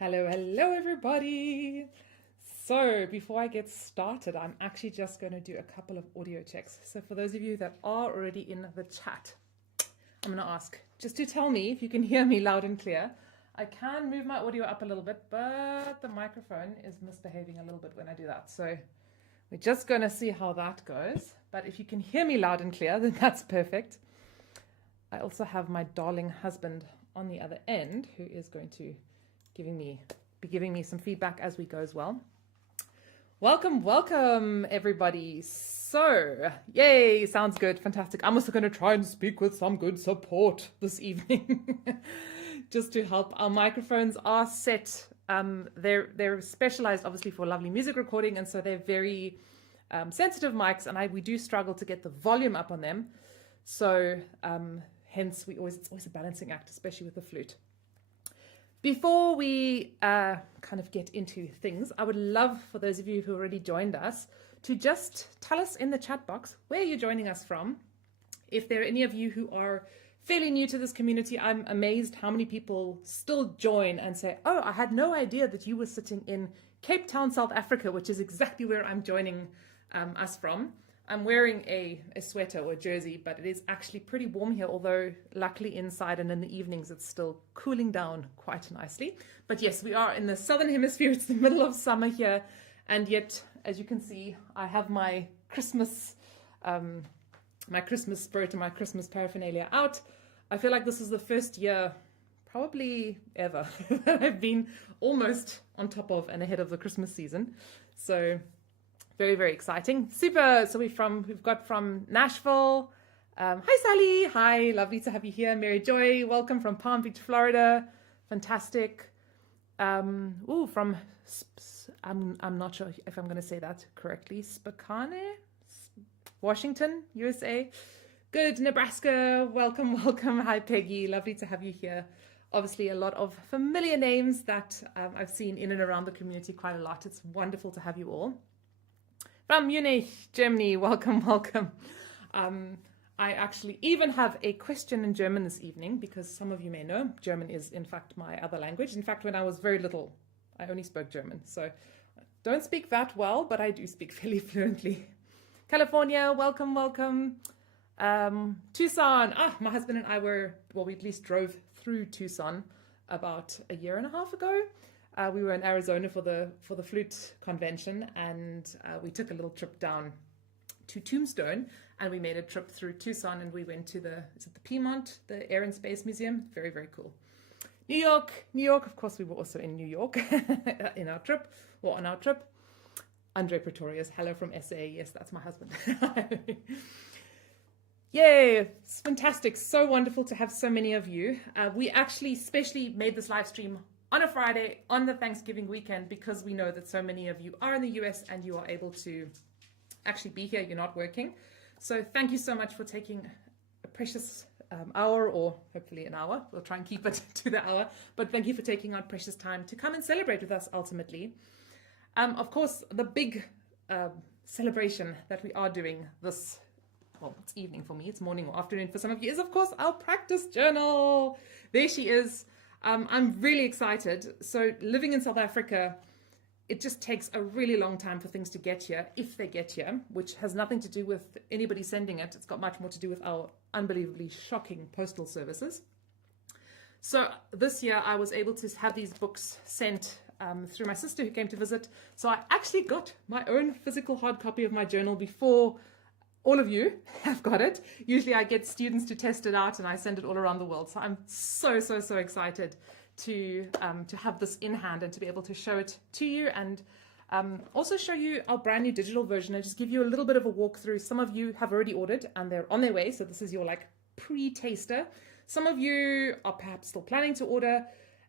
Hello, hello, everybody. So, before I get started, I'm actually just going to do a couple of audio checks. So, for those of you that are already in the chat, I'm going to ask just to tell me if you can hear me loud and clear. I can move my audio up a little bit, but the microphone is misbehaving a little bit when I do that. So, we're just going to see how that goes. But if you can hear me loud and clear, then that's perfect. I also have my darling husband on the other end who is going to be giving me some feedback as we go as well. Welcome, everybody. So, yay, sounds good, fantastic. I'm also going to try and speak with some good support this evening, just to help. Our microphones are set. They're specialized, obviously, for lovely music recording, and so they're very sensitive mics, and we do struggle to get the volume up on them. So, hence, it's always a balancing act, especially with the flute. Before we kind of get into things, I would love for those of you who already joined us to just tell us in the chat box where you're joining us from. If there are any of you who are fairly new to this community, I'm amazed how many people still join and say, oh, I had no idea that you were sitting in Cape Town, South Africa, which is exactly where I'm joining us from. I'm wearing a sweater or a jersey, but it is actually pretty warm here, although luckily inside and in the evenings it's still cooling down quite nicely. But yes, we are in the southern hemisphere. It's the middle of summer here. And yet, as you can see, I have my Christmas spirit and my Christmas paraphernalia out. I feel like this is the first year, probably ever, that I've been almost on top of and ahead of the Christmas season. So very, very exciting. Super. So we've got from Nashville. Hi, Sally. Hi. Lovely to have you here. Mary Joy. Welcome from Palm Beach, Florida. Fantastic. I'm not sure if I'm going to say that correctly. Spokane, Washington, USA. Good. Nebraska. Welcome. Hi, Peggy. Lovely to have you here. Obviously, a lot of familiar names that I've seen in and around the community quite a lot. It's wonderful to have you all. From Munich, Germany, welcome. I actually even have a question in German this evening because some of you may know German is in fact my other language. In fact, when I was very little, I only spoke German. So I don't speak that well, but I do speak fairly fluently. California, welcome. Tucson, my husband and I we at least drove through Tucson about a year and a half ago. We were in Arizona for the flute convention, and we took a little trip down to Tombstone, and we made a trip through Tucson, and we went to the Piedmont, the Air and Space Museum. Very, very cool. New York. Of course, we were also in New York on our trip. Andre Pretorius, hello from SA. Yes, that's my husband. Yay, it's fantastic. So wonderful to have so many of you. We actually specially made this live stream on a Friday, on the Thanksgiving weekend, because we know that so many of you are in the US and you are able to actually be here, you're not working. So thank you so much for taking a precious hour, or hopefully an hour. We'll try and keep it to the hour. But thank you for taking our precious time to come and celebrate with us ultimately. Of course, the big celebration that we are doing this, well, it's evening for me, it's morning or afternoon for some of you, is of course our practice journal. There she is. I'm really excited. So living in South Africa, it just takes a really long time for things to get here, if they get here, which has nothing to do with anybody sending it. It's got much more to do with our unbelievably shocking postal services. So this year I was able to have these books sent through my sister who came to visit. So I actually got my own physical hard copy of my journal before all of you have got it. Usually I get students to test it out and I send it all around the world. So I'm so excited to have this in hand and to be able to show it to you, and also show you our brand new digital version and just give you a little bit of a walkthrough. Some of you have already ordered and they're on their way. So this is your like pre-taster. Some of you are perhaps still planning to order,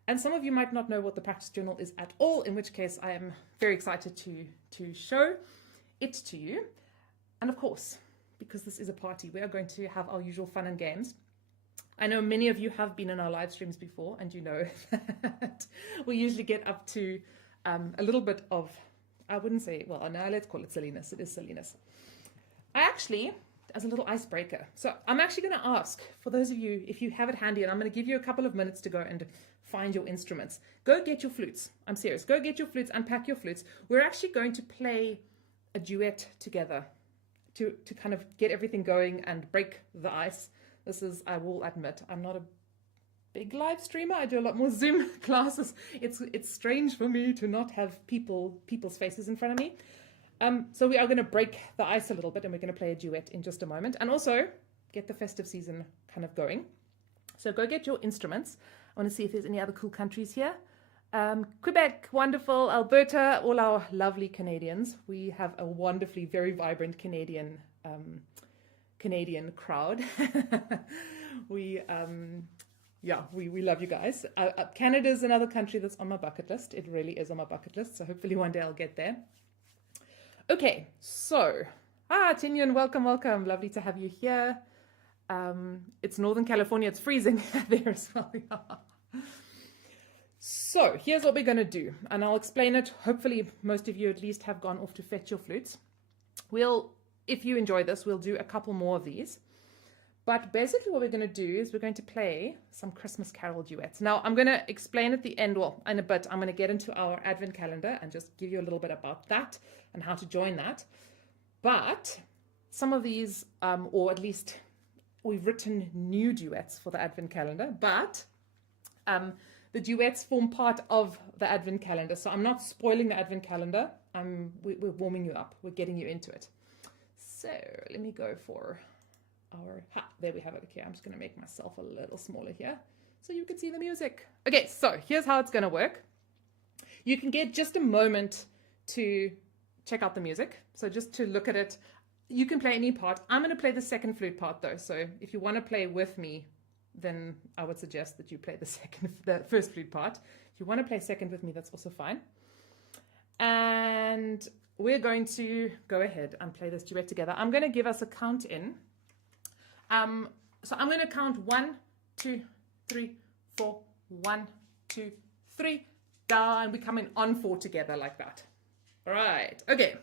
and some of you might not know what the practice journal is at all, in which case I am very excited to show it to you. And of course, because this is a party, we are going to have our usual fun and games. I know many of you have been in our live streams before, and you know that we usually get up to a little bit of, I wouldn't say, well, now let's call it silliness. It is silliness. I actually, as a little icebreaker, so I'm actually going to ask, for those of you, if you have it handy, and I'm going to give you a couple of minutes to go and find your instruments. Go get your flutes. I'm serious. Go get your flutes, unpack your flutes. We're actually going to play a duet together to kind of get everything going and break the ice. This is, I will admit, I'm not a big live streamer. I do a lot more Zoom classes. It's strange for me to not have people's faces in front of me. So we are going to break the ice a little bit, and we're going to play a duet in just a moment, and also get the festive season kind of going. So go get your instruments. I want to see if there's any other cool countries here. Quebec, wonderful. Alberta, all our lovely Canadians. We have a wonderfully, very vibrant Canadian crowd. we love you guys. Canada's another country that's on my bucket list. It really is on my bucket list. So hopefully one day I'll get there. Okay, so, Tinyan, welcome. Lovely to have you here. It's Northern California. It's freezing there as well. Yeah. So here's what we're going to do, and I'll explain it. Hopefully most of you at least have gone off to fetch your flutes. If you enjoy this, we'll do a couple more of these. But basically what we're going to do is we're going to play some Christmas carol duets. Now I'm going to explain at the end, well, in a bit, I'm going to get into our advent calendar and just give you a little bit about that and how to join that. But some of these, or at least we've written new duets for the advent calendar, but the duets form part of the advent calendar. So I'm not spoiling the advent calendar. We're warming you up. We're getting you into it. So let me go for there we have it. Okay, I'm just going to make myself a little smaller here so you can see the music. Okay, so here's how it's going to work. You can get just a moment to check out the music. So just to look at it, you can play any part. I'm going to play the second flute part though. So if you want to play with me, then I would suggest that you play the first flute part. If you want to play second with me, that's also fine. And we're going to go ahead and play this duet together. I'm going to give us a count in. So I'm going to count 1, 2, 3, 4, 1, 2, 3, down, and we come in on 4 together like that. All right. Okay.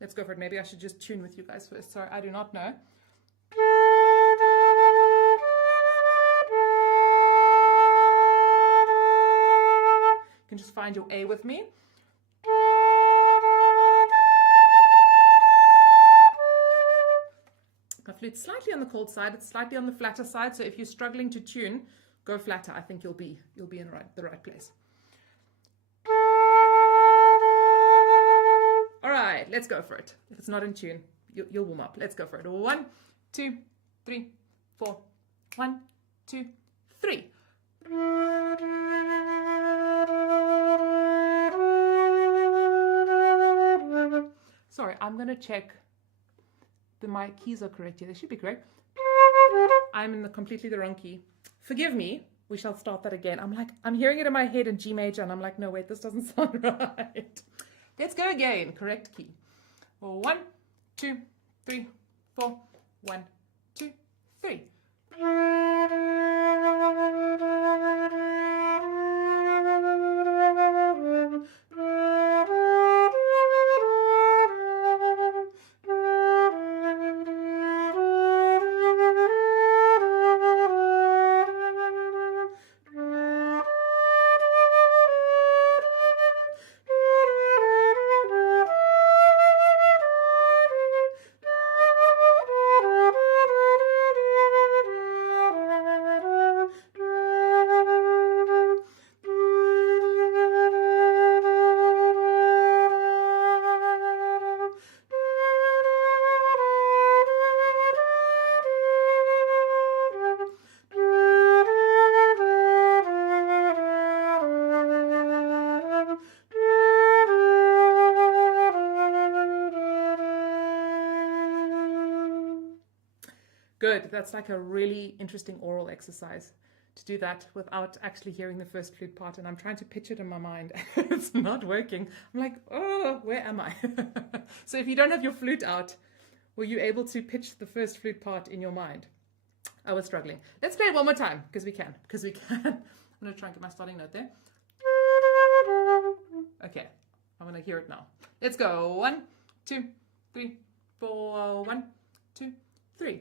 Let's go for it. Maybe I should just tune with you guys first. Sorry, I do not know. You can just find your A with me. My flute's slightly on the cold side. It's slightly on the flatter side. So if you're struggling to tune, go flatter. I think you'll be in the right place. All right, let's go for it. If it's not in tune, you'll warm up. Let's go for it. 1, 2, 3, 4. 1, 2, 3. Sorry, I'm going to check that my keys are correct here. They should be correct. I'm in completely the wrong key. Forgive me. We shall start that again. I'm hearing it in my head in G major, and I'm like, no, wait, this doesn't sound right. Let's go again. Correct key. 1, 2, 3, 4. 1, 2, 3. Good. That's like a really interesting oral exercise to do that without actually hearing the first flute part. And I'm trying to pitch it in my mind. It's not working. I'm like, oh, where am I? So if you don't have your flute out, were you able to pitch the first flute part in your mind? I was struggling. Let's play it one more time because we can. I'm going to try and get my starting note there. Okay. I'm going to hear it now. Let's go. 1, 2, 3, 4. 1, 2, 3.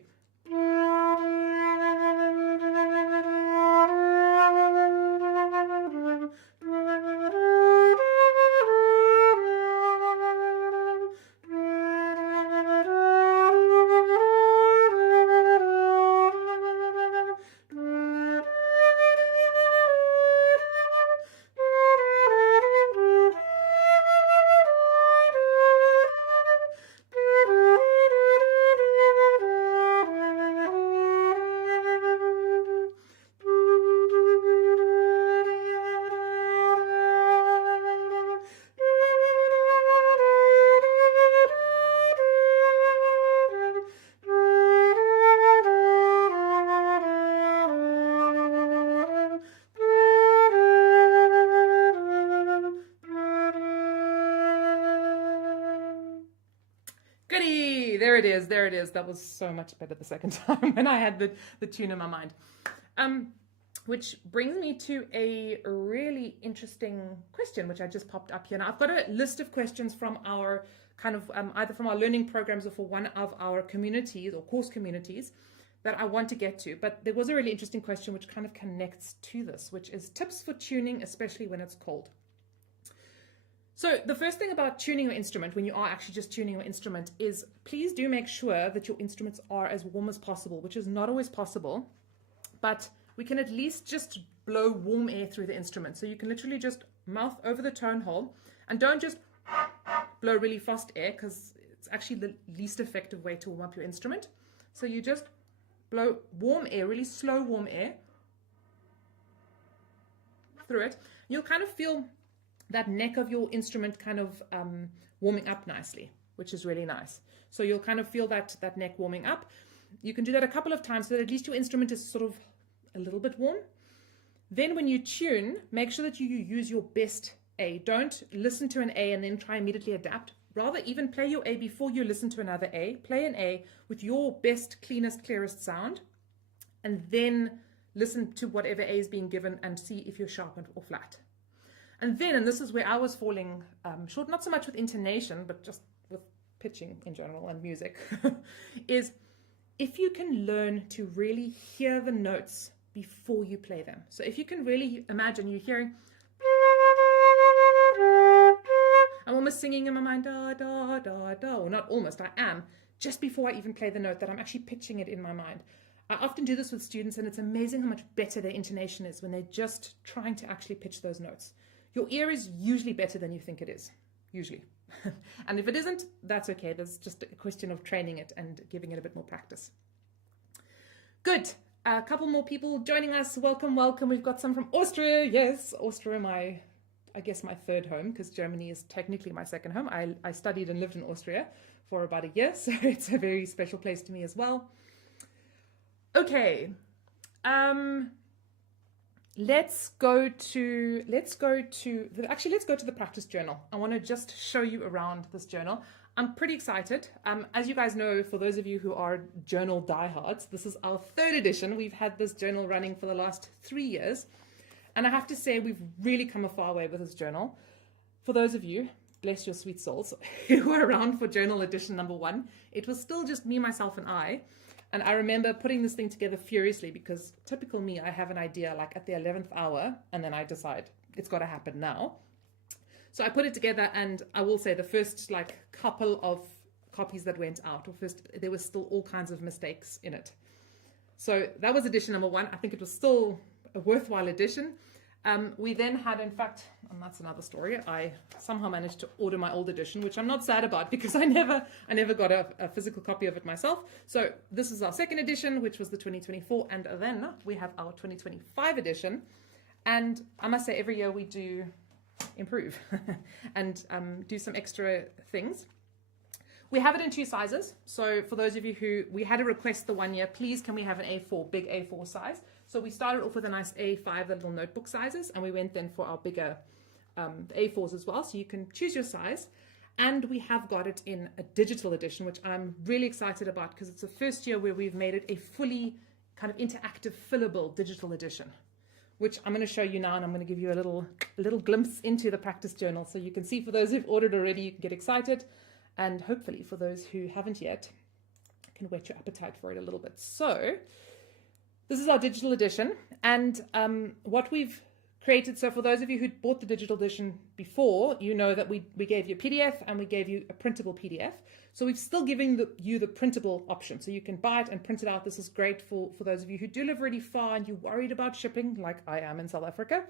there it is. There it is. That was so much better the second time when I had the tune in my mind. Which brings me to a really interesting question, which I just popped up here. Now, I've got a list of questions from our kind of either from our learning programs or for one of our communities or course communities that I want to get to. But there was a really interesting question which kind of connects to this, which is tips for tuning, especially when it's cold. So the first thing about tuning your instrument, when you are actually just tuning your instrument, is please do make sure that your instruments are as warm as possible, which is not always possible, but we can at least just blow warm air through the instrument. So you can literally just mouth over the tone hole, and don't just blow really fast air, because it's actually the least effective way to warm up your instrument. So you just blow warm air, really slow warm air through it. You'll kind of feel that neck of your instrument kind of warming up nicely, which is really nice. So you'll kind of feel that neck warming up. You can do that a couple of times so that at least your instrument is sort of a little bit warm. Then when you tune, make sure that you use your best A. Don't listen to an A and then try immediately adapt. Rather, even play your A before you listen to another A. Play an A with your best, cleanest, clearest sound, and then listen to whatever A is being given and see if you're sharp or flat. And then, and this is where I was falling short, not so much with intonation, but just with pitching in general and music, is if you can learn to really hear the notes before you play them. So if you can really imagine you're hearing, I'm almost singing in my mind, da, da, da, da, or not almost, I am, just before I even play the note, that I'm actually pitching it in my mind. I often do this with students, and it's amazing how much better their intonation is when they're just trying to actually pitch those notes. Your ear is usually better than you think it is, usually. And if it isn't, that's okay. There's just a question of training it and giving it a bit more practice. Good. A couple more people joining us. Welcome, welcome. We've got some from Austria. Yes, Austria, I guess my third home, because Germany is technically my second home. I studied and lived in Austria for about a year, so it's a very special place to me as well. Okay. Let's go to the practice journal. I want to just show you around this journal. I'm pretty excited. As you guys know, for those of you who are journal diehards, this is our third edition. We've had this journal running for the last 3 years. And I have to say, we've really come a far way with this journal. For those of you, bless your sweet souls, who were around for journal edition number 1, it was still just me, myself, and I. And I remember putting this thing together furiously because typical me, I have an idea like at the 11th hour, and then I decide it's got to happen now. So I put it together, and I will say the first like couple of copies that went out, there was still all kinds of mistakes in it. So that was edition number 1. I think it was still a worthwhile edition. We then had, in fact, and that's another story, I somehow managed to order my old edition, which I'm not sad about because I never got a physical copy of it myself. So this is our second edition, which was the 2024, and then we have our 2025 edition. And I must say, every year we do improve and do some extra things. We have it in 2 sizes. So for those of you who, we had a request the 1 year, please can we have an A4, big A4 size? So we started off with a nice A5, the little notebook sizes, and we went then for our bigger A4s as well. So you can choose your size. And we have got it in a digital edition, which I'm really excited about because it's the first year where we've made it a fully kind of interactive, fillable digital edition, which I'm going to show you now, and I'm going to give you a little glimpse into the practice journal. So you can see, for those who've ordered already, you can get excited. And hopefully for those who haven't yet, I can whet your appetite for it a little bit. So this is our digital edition, and what we've created. So for those of you who bought the digital edition before, you know that we gave you a PDF and we gave you a printable PDF. So we've still given you the printable option. So you can buy it and print it out. This is great for those of you who do live really far and you're worried about shipping, like I am in South Africa,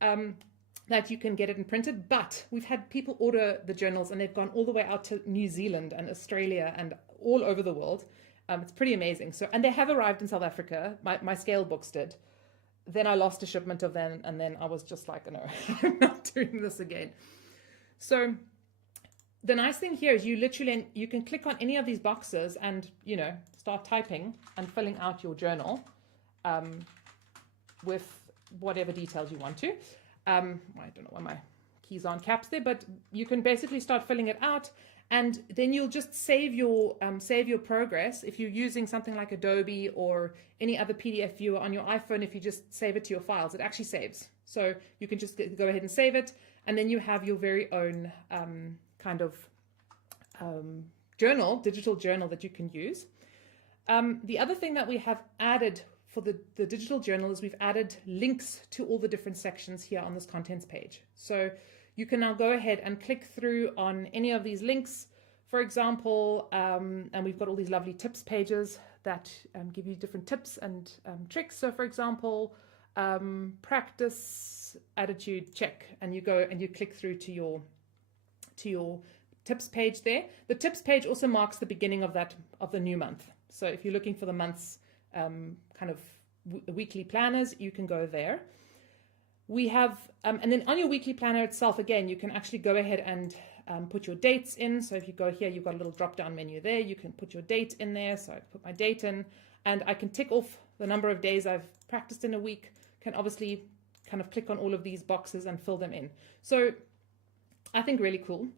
that you can get it and printed. But we've had people order the journals and they've gone all the way out to New Zealand and Australia and all over the world. It's pretty amazing. So, and they have arrived in South Africa. My scale books did. Then I lost a shipment of them, and then I was just like, no, I'm not doing this again. So the nice thing here is you can click on any of these boxes and, start typing and filling out your journal with whatever details you want to. I don't know why my keys aren't caps there, but you can basically start filling it out, and then you'll just save your progress. If you're using something like Adobe or any other PDF viewer on your iPhone, if you just save it to your files, it actually saves. So you can just go ahead and save it, and then you have your very own kind of journal, digital journal that you can use. The other thing that we have added for the digital journal is we've added links to all the different sections here on this contents page. So you can now go ahead and click through on any of these links, for example, and we've got all these lovely tips pages that give you different tips and tricks. So for example, practice attitude check, and you go and you click through to your tips page there. The tips page also marks the beginning of the new month. So if you're looking for the month's kind of weekly planners, you can go there. We have, and then on your weekly planner itself, again, you can actually go ahead and put your dates in. So if you go here, you've got a little drop down menu there. You can put your date in there. So I put my date in, and I can tick off the number of days I've practiced in a week. Can obviously kind of click on all of these boxes and fill them in. So I think really cool.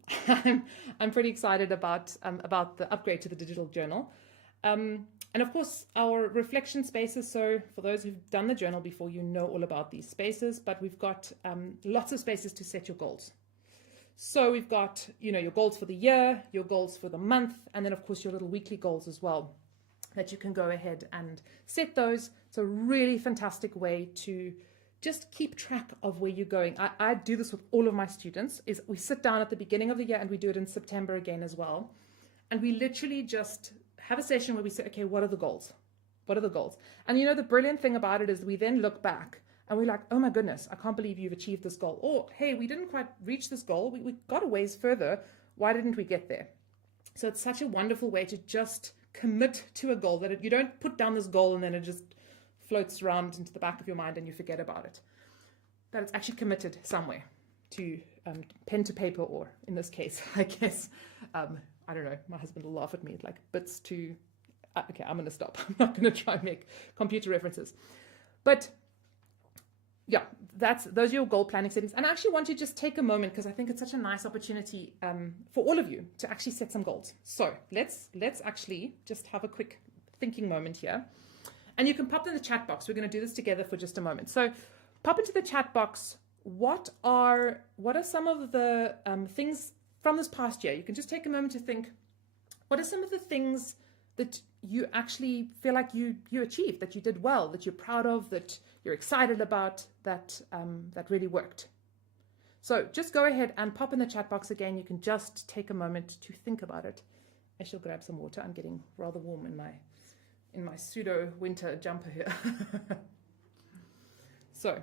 I'm pretty excited about the upgrade to the digital journal. And of course, our reflection spaces. So for those who've done the journal before, you know all about these spaces, but we've got lots of spaces to set your goals. So we've got, your goals for the year, your goals for the month, and then of course your little weekly goals as well, that you can go ahead and set those. It's a really fantastic way to just keep track of where you're going. I do this with all of my students. Is we sit down at the beginning of the year, and we do it in September again as well. And we literally just have a session where we say, okay, what are the goals? What are the goals? And the brilliant thing about it is we then look back and we're like, oh my goodness, I can't believe you've achieved this goal. Or, hey, we didn't quite reach this goal. We got a ways further. Why didn't we get there? So it's such a wonderful way to just commit to a goal, that you don't put down this goal and then it just floats around into the back of your mind and you forget about it. That it's actually committed somewhere to pen to paper, or in this case, I guess, I don't know, my husband will laugh at me, like bits to, okay, I'm going to stop. I'm not going to try and make computer references. But yeah, those are your goal planning settings. And I actually want to just take a moment, because I think it's such a nice opportunity for all of you to actually set some goals. So let's actually just have a quick thinking moment here. And you can pop in the chat box. We're going to do this together for just a moment. So pop into the chat box. What are some of the things from this past year? You can just take a moment to think, what are some of the things that you actually feel like you achieved, that you did well, that you're proud of, that you're excited about, that really worked? So just go ahead and pop in the chat box again. You can just take a moment to think about it. I shall grab some water. I'm getting rather warm in my pseudo winter jumper here. So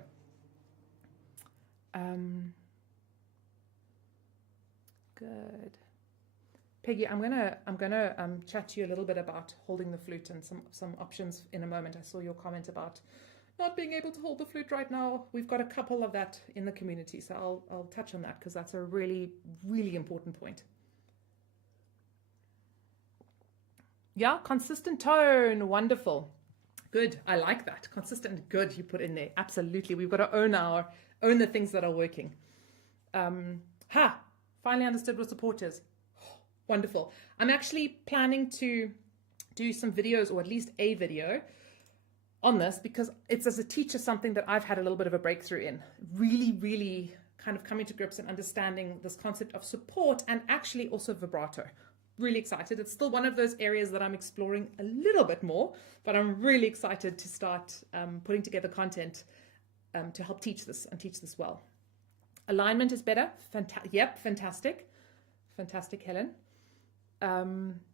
good. Peggy, I'm gonna chat to you a little bit about holding the flute and some options in a moment. I saw your comment about not being able to hold the flute right now. We've got a couple of that in the community, so I'll touch on that, because that's a really, really important point. Yeah, consistent tone, wonderful. Good, I like that. Consistent, good, you put in there. Absolutely, we've got to own the things that are working. Finally understood what support is. Wonderful. I'm actually planning to do some videos, or at least a video on this, because it's, as a teacher, something that I've had a little bit of a breakthrough in. Really, really kind of coming to grips and understanding this concept of support, and actually also vibrato. Really excited. It's still one of those areas that I'm exploring a little bit more, but I'm really excited to start putting together content to help teach this and teach this well. Alignment is better. Fantastic. Fantastic, Helen.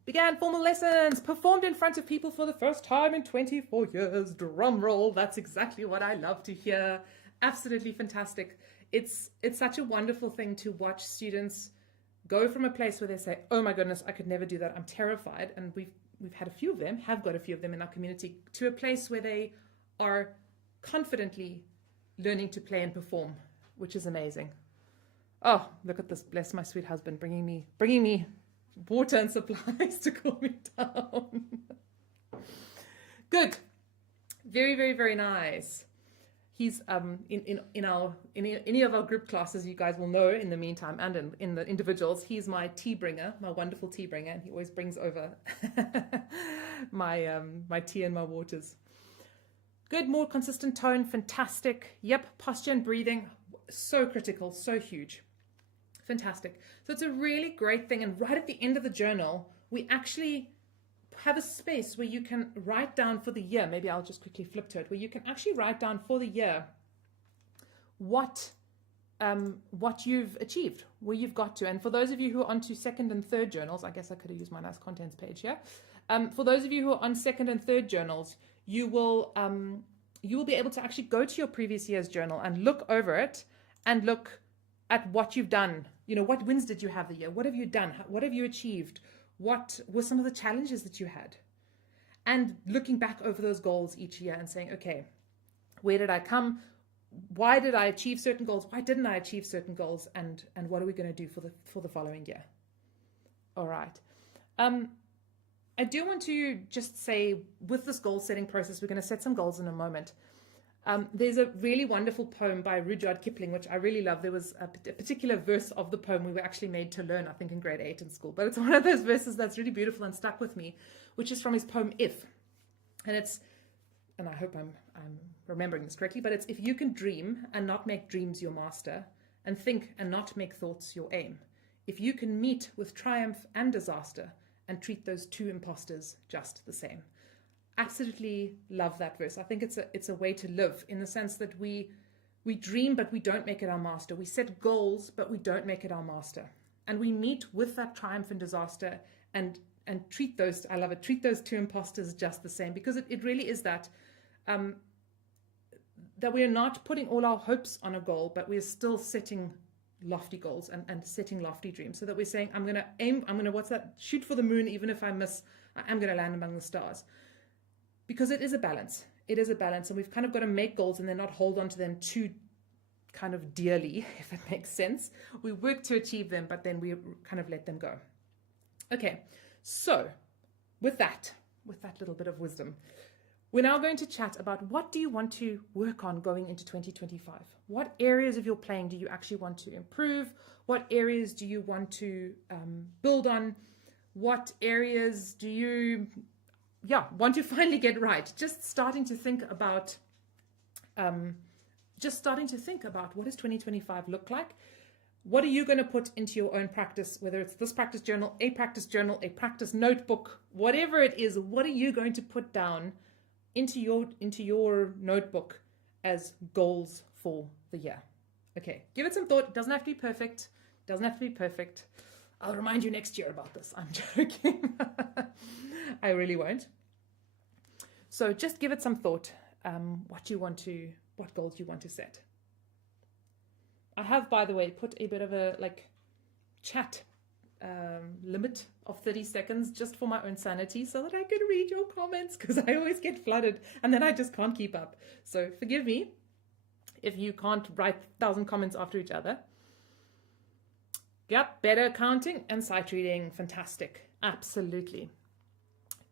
Began formal lessons, performed in front of people for the first time in 24 years. Drum roll. That's exactly what I love to hear. Absolutely fantastic. It's such a wonderful thing to watch students go from a place where they say, oh my goodness, I could never do that, I'm terrified. And we've had a few of them, have got a few of them in our community, to a place where they are confidently learning to play and perform, which is amazing. Oh, look at this. Bless my sweet husband, bringing me water and supplies to cool me down. Good. Very, very, very nice. He's in any of our group classes, you guys will know in the meantime, and in the individuals, he's my tea bringer, my wonderful tea bringer, and he always brings over my tea and my waters. Good, more consistent tone, fantastic. Yep, posture and breathing, so critical, so huge. Fantastic. So it's a really great thing, and right at the end of the journal, we actually have a space where you can write down for the year. Maybe I'll just quickly flip to it, where you can actually write down for the year what you've achieved, where you've got to. And for those of you who are onto second and third journals, I guess I could have used my nice contents page here. For those of you who are on second and third journals, you will be able to actually go to your previous year's journal and look over it and look at what you've done. You know, what wins did you have the year? What have you done? What have you achieved? What were some of the challenges that you had? And looking back over those goals each year and saying, okay, where did I come? Why did I achieve certain goals? Why didn't I achieve certain goals? And what are we going to do for the following year? All right. I do want to just say, with this goal setting process, we're going to set some goals in a moment. There's a really wonderful poem by Rudyard Kipling, which I really love. There was a particular verse of the poem we were actually made to learn, I think, in grade 8 in school. But it's one of those verses that's really beautiful and stuck with me, which is from his poem, If. And I hope I'm remembering this correctly, but it's, if you can dream and not make dreams your master, and think and not make thoughts your aim, if you can meet with triumph and disaster, and treat those two impostors just the same. Absolutely love that verse. I think it's a way to live, in the sense that we dream, but we don't make it our master. We set goals, but we don't make it our master. And we meet with that triumph and disaster and treat those, I love it, treat those two impostors just the same, because it really is that we are not putting all our hopes on a goal, but we are still setting lofty goals and setting lofty dreams, so that we're saying, I'm going to shoot for the moon, even if I miss, I'm going to land among the stars. Because it is a balance. It is a balance, and we've kind of got to make goals and then not hold on to them too kind of dearly, if that makes sense. We work to achieve them, but then we kind of let them go. Okay, so with that little bit of wisdom, we're now going to chat about, what do you want to work on going into 2025? What areas of your playing do you actually want to improve? What areas do you want to build on? What areas do you want to finally get right? Just starting to think about what does 2025 look like? What are you going to put into your own practice, whether it's this practice journal, a practice notebook, whatever it is? What are you going to put down into your notebook as goals for the year? Okay, give it some thought. It doesn't have to be perfect. I'll remind you next year about this. I'm joking. I really won't. So just give it some thought. What goals you want to set. I have, by the way, put a bit of a chat limit of 30 seconds just for my own sanity, so that I can read your comments, because I always get flooded and then I just can't keep up. So forgive me if you can't write 1,000 comments after each other. Yep, better counting and sight reading, fantastic, absolutely.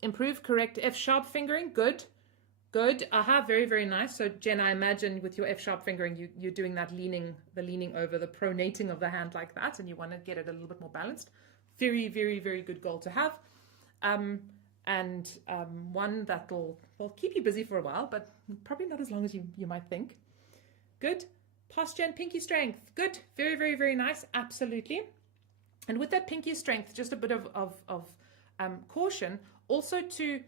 Improve correct F-sharp fingering, good. Aha, very, very nice. So Jen, I imagine with your F-sharp fingering, you're doing that leaning over, the pronating of the hand like that, and you want to get it a little bit more balanced. Very, very, very good goal to have. One that will keep you busy for a while, but probably not as long as you might think. Good. Posture and pinky strength, good. Very, very, very nice, absolutely. And with that pinky strength, just a bit of caution, also to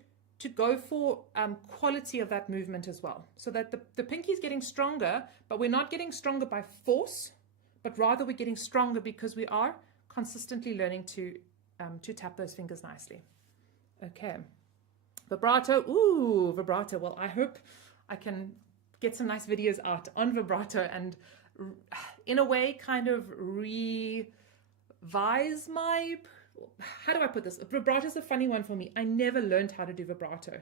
go for quality of that movement as well, so that the pinky is getting stronger, but we're not getting stronger by force, but rather we're getting stronger because we are consistently learning to tap those fingers nicely. Okay, vibrato. Ooh, vibrato. Well, I hope I can get some nice videos out on vibrato and in a way kind of revise my, how do I put this? Vibrato is a funny one for me. I never learned how to do vibrato.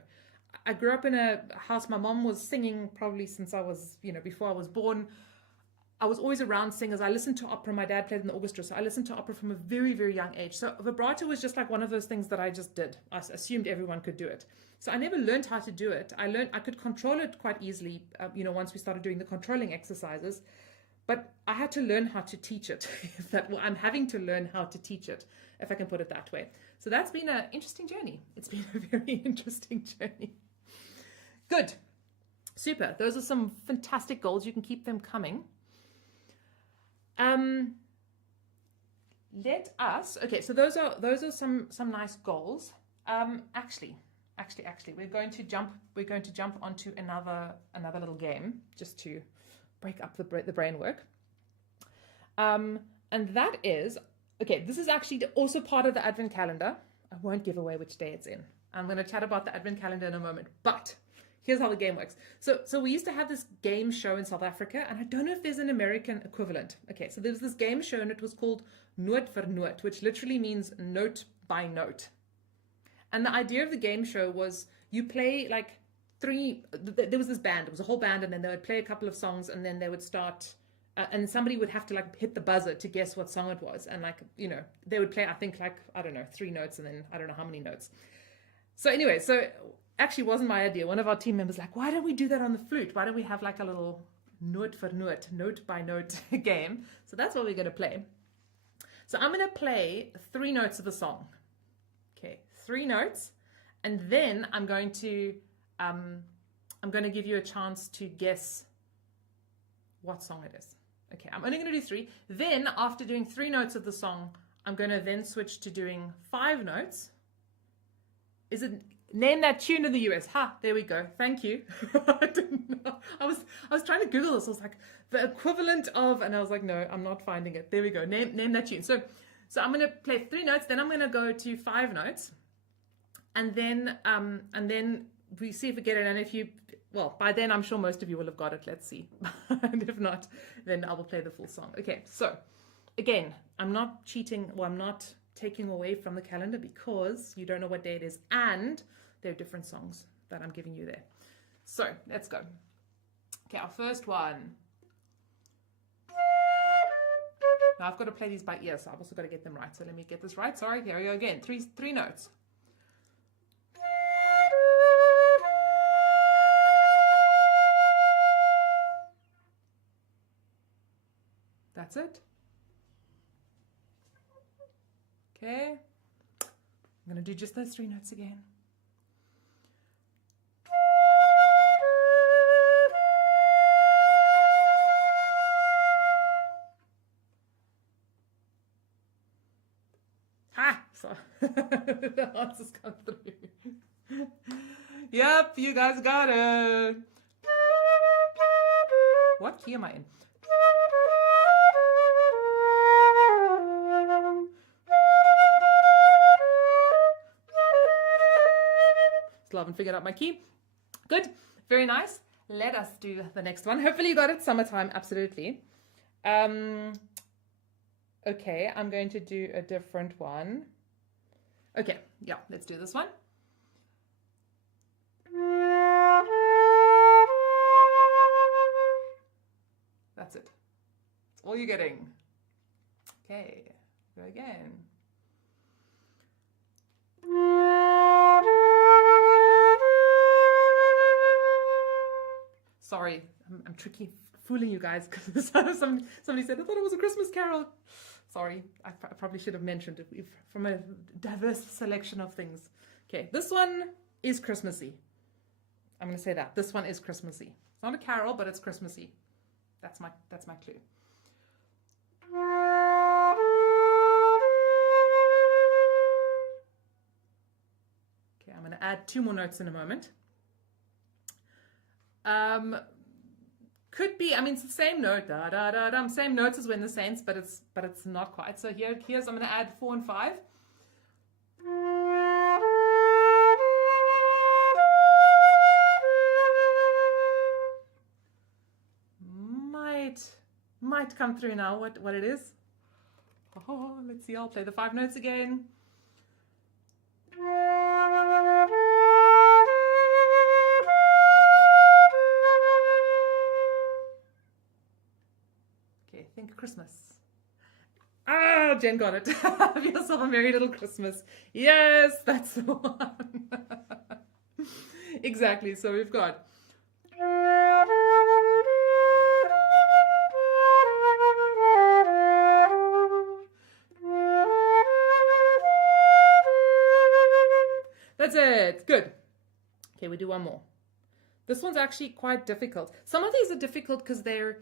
I grew up in a house, my mom was singing probably since I was, before I was born. I was always around singers. I listened to opera. My dad played in the orchestra, so I listened to opera from a very, very young age. So vibrato was just like one of those things that I just did. I assumed everyone could do it. So I never learned how to do it. I could control it quite easily, once we started doing the controlling exercises. But I had to learn how to teach it. I'm having to learn how to teach it, if I can put it that way. So that's been an interesting journey. It's been a very interesting journey. Good. Super. Those are some fantastic goals. You can keep them coming. Okay, so those are some nice goals. Actually, we're going to jump onto another little game just to break up the brain work. And that is, okay, this is actually also part of the Advent calendar. I won't give away which day it's in. I'm going to chat about the Advent calendar in a moment, but here's how the game works. So we used to have this game show in South Africa, and I don't know if there's an American equivalent. Okay, so there was this game show, and it was called Noot vir Noot, which literally means note by note. And the idea of the game show was you play like there was this band, it was a whole band, and then they would play a couple of songs, and then they would start, and somebody would have to like hit the buzzer to guess what song it was. And they would play, I think, like, I don't know, 3 notes, and then I don't know how many notes. So anyway, actually wasn't my idea. One of our team members like, why don't we do that on the flute? Why don't we have like a little note for note, note by note game? So that's what we're going to play. So I'm going to play 3 notes of a song. Okay, 3 notes. And then I'm going to give you a chance to guess what song it is. Okay, I'm only going to do 3. Then after doing 3 notes of the song, I'm going to then switch to doing 5 notes. Is it Name That Tune in the US? There we go. Thank you. I didn't know. I was trying to Google this. I was like, the equivalent of, and I was like, no, I'm not finding it. There we go. Name that tune. So I'm going to play 3 notes. Then I'm going to go to 5 notes, and then we see if we get it. And by then I'm sure most of you will have got it. Let's see. And if not, then I will play the full song. Okay. So again, I'm not cheating. Well, I'm not taking away from the calendar because you don't know what day it is, and there are different songs that I'm giving you there. So let's go. Okay, our first one. Now I've got to play these by ear, so I've also got to get them right. So let me get this right. Sorry, here we go again. Three notes. That's it. Okay, I'm going to do just those 3 notes again. So the answers come through. Yep, you guys got it. What key am I in? Still haven't figured out my key. Good, very nice. Let us do the next one. Hopefully you got it. Summertime, absolutely. Okay, I'm going to do a different one. Okay, yeah, let's do this one. That's it. That's all you're getting. Okay, go again. Sorry, I'm tricky, fooling you guys because somebody said, I thought it was a Christmas carol. Sorry, I probably should have mentioned it from a diverse selection of things. Okay, this one is Christmassy. I'm going to say that. This one is Christmassy. It's not a carol, but it's Christmassy. That's my clue. Okay, I'm going to add 2 more notes in a moment. Could be, I mean, it's the same note, da da da da, same notes as When the Saints, but it's not quite. So here's I'm going to add 4 and 5. Might come through now. What it is? Oh, let's see. I'll play the 5 notes again. think Christmas. Ah, Jen got it. Have yourself a merry little Christmas. Yes, that's the one. Exactly. So we've got. That's it. Good. Okay, we do one more. This one's actually quite difficult. Some of these are difficult because they're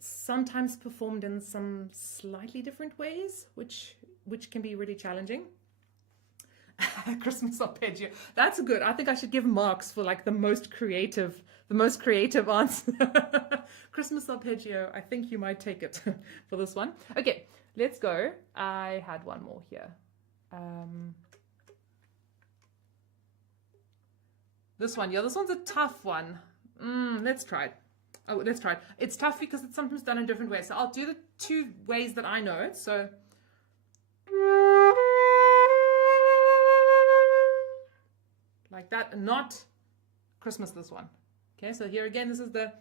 sometimes performed in some slightly different ways, which can be really challenging. Christmas arpeggio. That's good. I think I should give marks for like the most creative answer. Christmas arpeggio. I think you might take it for this one. Okay, let's go. I had one more here. This one, yeah, this one's a tough one. Let's try it. Oh, let's try it. It's tough because it's sometimes done in different ways. So I'll do the two ways that I know it. So, like that, and not Christmas, this one. Okay, so here again, this is the.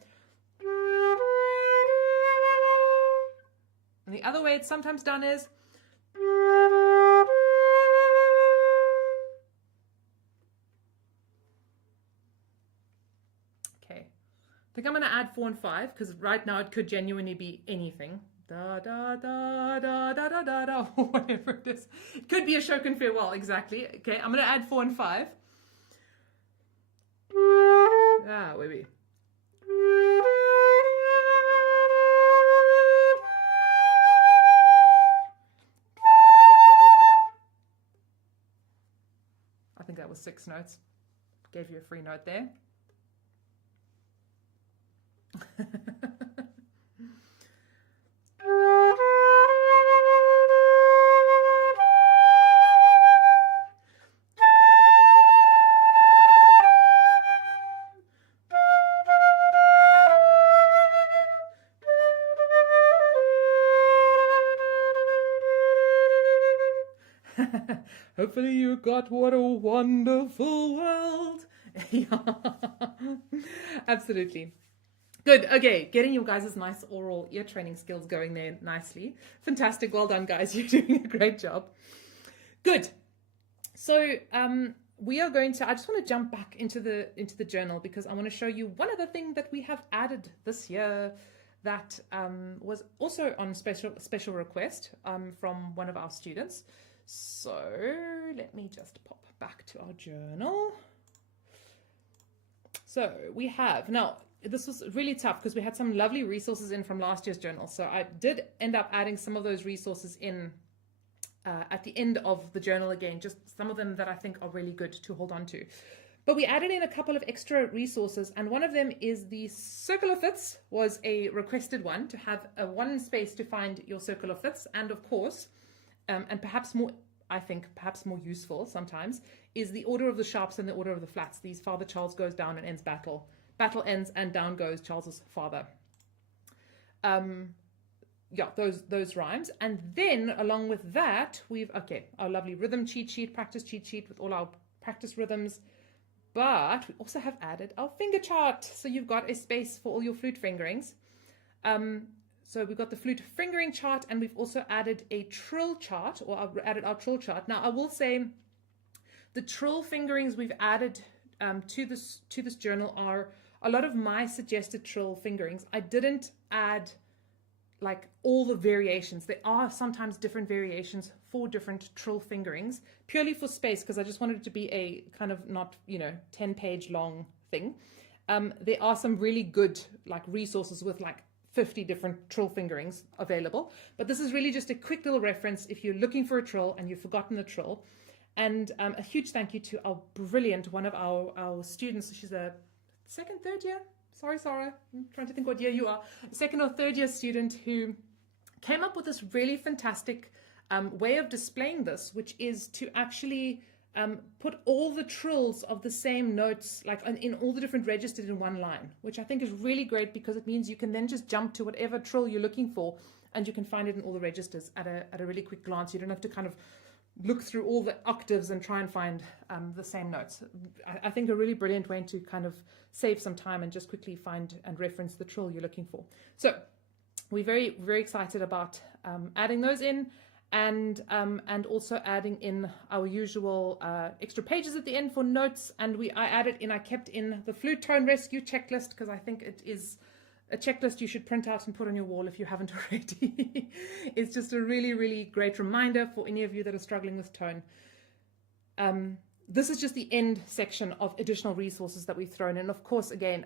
And the other way it's sometimes done is. I think I'm going to add 4 and 5 because right now it could genuinely be anything. Da da da da da da da da, or whatever it is. It could be a Shokin farewell, exactly. Okay, I'm going to add 4 and 5. Ah, wait. I think that was 6 notes. Gave you a free note there. Hopefully you got What a Wonderful World. Yeah. Absolutely. Good. Okay, getting you guys' nice oral ear training skills going there nicely. Fantastic. Well done, guys. You're doing a great job. Good. So we are going to, I just want to jump back into the journal because I want to show you one other thing that we have added this year that was also on special request from one of our students. So let me just pop back to our journal. So we have, now this was really tough because we had some lovely resources in from last year's journal. So I did end up adding some of those resources in at the end of the journal again, just some of them that I think are really good to hold on to. But we added in a couple of extra resources, and one of them is the circle of fifths was a requested one to have a one space to find your circle of fifths, and of course, and perhaps more, I think perhaps more useful sometimes, is the order of the sharps and the order of the flats. These Father Charles goes down and ends battle. Battle ends and down goes Charles's father. Yeah, those rhymes. And then along with that, we've, okay, our lovely rhythm cheat sheet, practice cheat sheet with all our practice rhythms. But we also have added our finger chart. So you've got a space for all your flute fingerings. So we've got the flute fingering chart, and we've also added a trill chart, or added our trill chart. Now I will say the trill fingerings we've added to this journal are a lot of my suggested trill fingerings. I didn't add like all the variations. There are sometimes different variations for different trill fingerings, purely for space, because I just wanted it to be a kind of not, 10-page long thing. There are some really good like resources with like 50 different trill fingerings available, but this is really just a quick little reference if you're looking for a trill and you've forgotten the trill. And a huge thank you to our brilliant, one of our students. She's a third year. Sorry, Sarah, I'm trying to think what year you are. Second or third year student who came up with this really fantastic way of displaying this, which is to actually put all the trills of the same notes, like in all the different registers in one line, which I think is really great because it means you can then just jump to whatever trill you're looking for and you can find it in all the registers at a really quick glance. You don't have to kind of look through all the octaves and try and find the same notes. I think a really brilliant way to kind of save some time and just quickly find and reference the trill you're looking for. So we're very, very excited about adding those in, and also adding in our usual extra pages at the end for notes. And I kept in the flute tone rescue checklist, because I think it is a checklist you should print out and put on your wall if you haven't already. It's just a really, really great reminder for any of you that are struggling with tone. This is just the end section of additional resources that we've thrown in. Of course, again,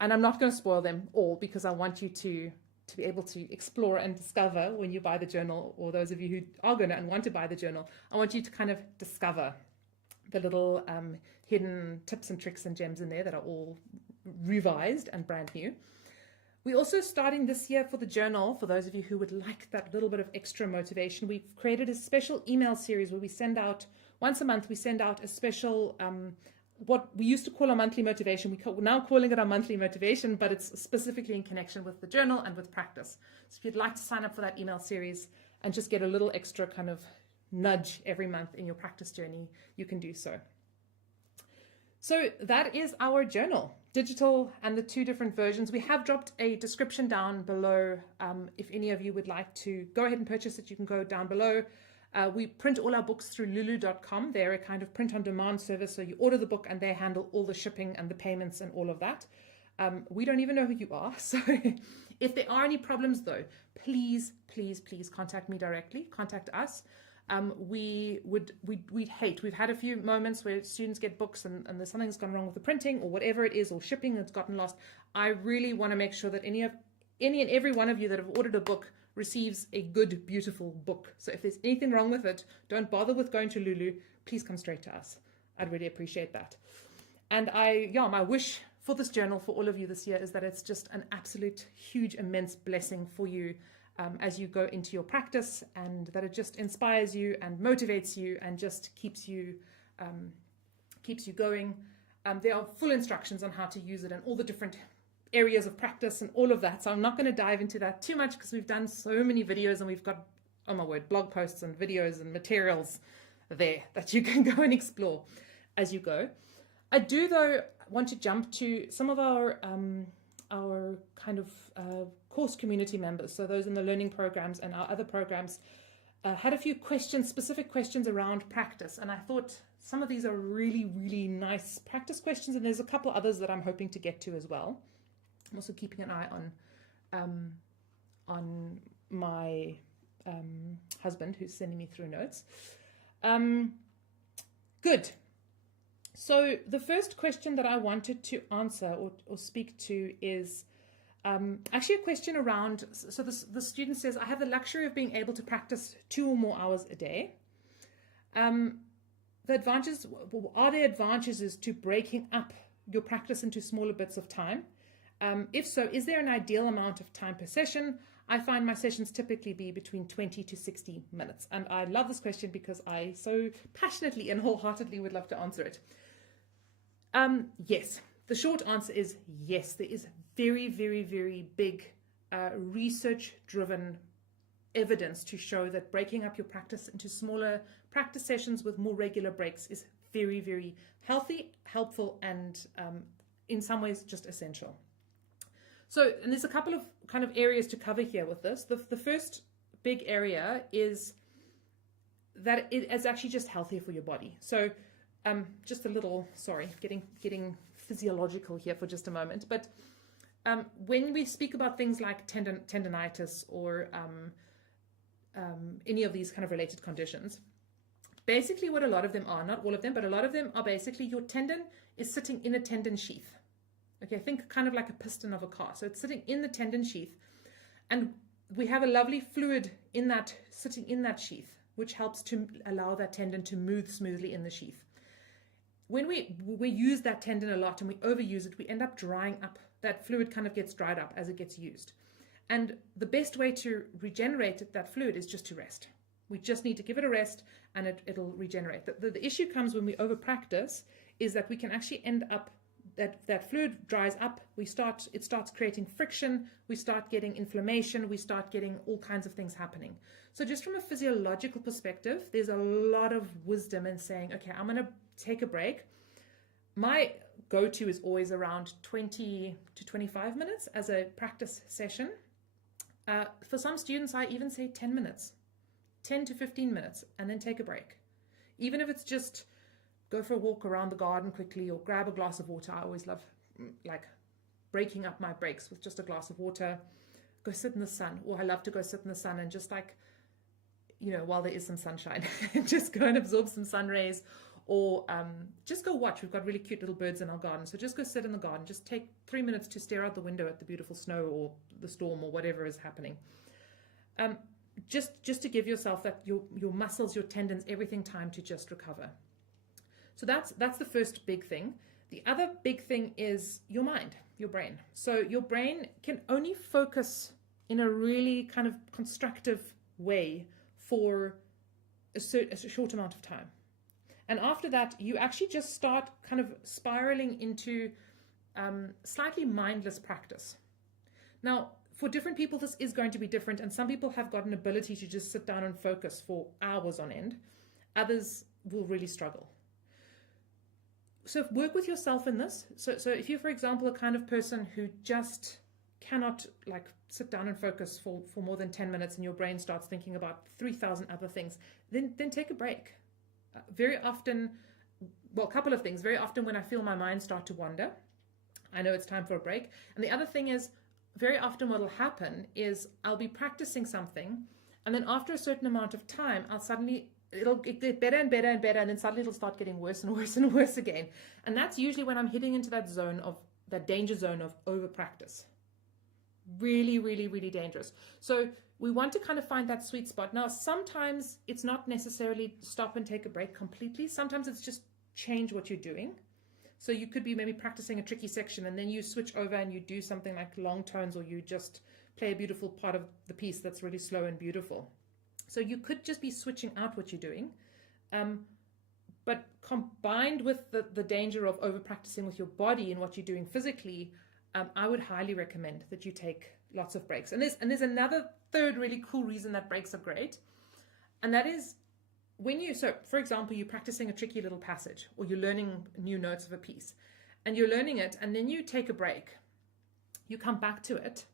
and I'm not going to spoil them all, because I want you to be able to explore and discover when you buy the journal, or those of you who are going to and want to buy the journal, I want you to kind of discover the little hidden tips and tricks and gems in there that are all revised and brand new. We're also starting this year for the journal, for those of you who would like that little bit of extra motivation, we've created a special email series where we send out, once a month, we send out a special, what we used to call our monthly motivation. We're now calling it our monthly motivation, but it's specifically in connection with the journal and with practice. So if you'd like to sign up for that email series and just get a little extra kind of nudge every month in your practice journey, you can do so. So that is our journal, digital and the 2 different versions. We have dropped a description down below. If any of you would like to go ahead and purchase it, you can go down below. We print all our books through lulu.com. They're a kind of print on demand service. So you order the book and they handle all the shipping and the payments and all of that. We don't even know who you are. So if there are any problems though, please, please, please contact me directly, contact us. We'd hate, we've had a few moments where students get books and there's something's gone wrong with the printing or whatever it is, or shipping that's gotten lost. I really want to make sure that any and every one of you that have ordered a book receives a good, beautiful book. So if there's anything wrong with it, don't bother with going to Lulu. Please come straight to us. I'd really appreciate that. And my wish for this journal for all of you this year is that it's just an absolute huge, immense blessing for you as you go into your practice, and that it just inspires you and motivates you and just keeps you going. There are full instructions on how to use it and all the different areas of practice and all of that. So I'm not going to dive into that too much, because we've done so many videos and we've got, oh my word, blog posts and videos and materials there that you can go and explore as you go. I do, though, want to jump to some of our kind of course community members. So those in the learning programs and our other programs had a few questions, specific questions around practice. And I thought some of these are really, really nice practice questions. And there's a couple others that I'm hoping to get to as well. I'm also keeping an eye on my husband, who's sending me through notes. Good. So the first question that I wanted to answer or speak to is actually a question around, so the student says, I have the luxury of being able to practice 2 or more hours a day. Are there advantages to breaking up your practice into smaller bits of time? If so, is there an ideal amount of time per session? I find my sessions typically be between 20 to 60 minutes. And I love this question because I so passionately and wholeheartedly would love to answer it. Yes, the short answer is yes. There is very, very, very big research-driven evidence to show that breaking up your practice into smaller practice sessions with more regular breaks is very, very healthy, helpful, and in some ways just essential. So, and there's a couple of kind of areas to cover here with this. The first big area is that it is actually just healthier for your body. So just a little, sorry, getting physiological here for just a moment. But when we speak about things like tendonitis or any of these kind of related conditions, basically what a lot of them are, not all of them, but a lot of them are basically your tendon is sitting in a tendon sheath. Okay, think kind of like a piston of a car. So it's sitting in the tendon sheath, and we have a lovely fluid in that, sitting in that sheath, which helps to allow that tendon to move smoothly in the sheath. When we use that tendon a lot and we overuse it, we end up drying up. That fluid kind of gets dried up as it gets used. And the best way to regenerate that fluid is just to rest. We just need to give it a rest and it'll regenerate. The issue comes when we over practice is that we can actually end up that fluid dries up, it starts creating friction, we start getting inflammation, we start getting all kinds of things happening. So just from a physiological perspective, there's a lot of wisdom in saying, okay, I'm going to take a break. My go-to is always around 20 to 25 minutes as a practice session. For some students, I even say 10 minutes, 10 to 15 minutes, and then take a break. Even if it's just go for a walk around the garden quickly or grab a glass of water. I always love like breaking up my breaks with just a glass of water. Go sit in the sun, or I love to go sit in the sun and just like, while there is some sunshine, just go and absorb some sun rays, or just go watch. We've got really cute little birds in our garden, so just go sit in the garden. Just take 3 minutes to stare out the window at the beautiful snow or the storm or whatever is happening. Just to give yourself that your muscles, your tendons, everything time to just recover. So that's the first big thing. The other big thing is your mind, your brain. So your brain can only focus in a really kind of constructive way for a short amount of time. And after that, you actually just start kind of spiraling into slightly mindless practice. Now, for different people, this is going to be different. And some people have got an ability to just sit down and focus for hours on end. Others will really struggle. So work with yourself in this. So if you're, for example, a kind of person who just cannot like sit down and focus for more than 10 minutes and your brain starts thinking about 3,000 other things, then take a break. Very often, well, a couple of things. Very often when I feel my mind start to wander, I know it's time for a break. And the other thing is, very often what will happen is I'll be practicing something, and then after a certain amount of time, it'll get better and better and better, and then suddenly it'll start getting worse and worse and worse again. And that's usually when I'm hitting into that danger zone of over practice. Really, really, really dangerous. So we want to kind of find that sweet spot. Now, sometimes it's not necessarily stop and take a break completely. Sometimes it's just change what you're doing. So you could be maybe practicing a tricky section and then you switch over and you do something like long tones, or you just play a beautiful part of the piece that's really slow and beautiful. So you could just be switching out what you're doing. But combined with the danger of over practicing with your body and what you're doing physically, I would highly recommend that you take lots of breaks. And there's another third really cool reason that breaks are great. And that is so for example, you're practicing a tricky little passage, or you're learning new notes of a piece, and you're learning it, and then you take a break. You come back to it.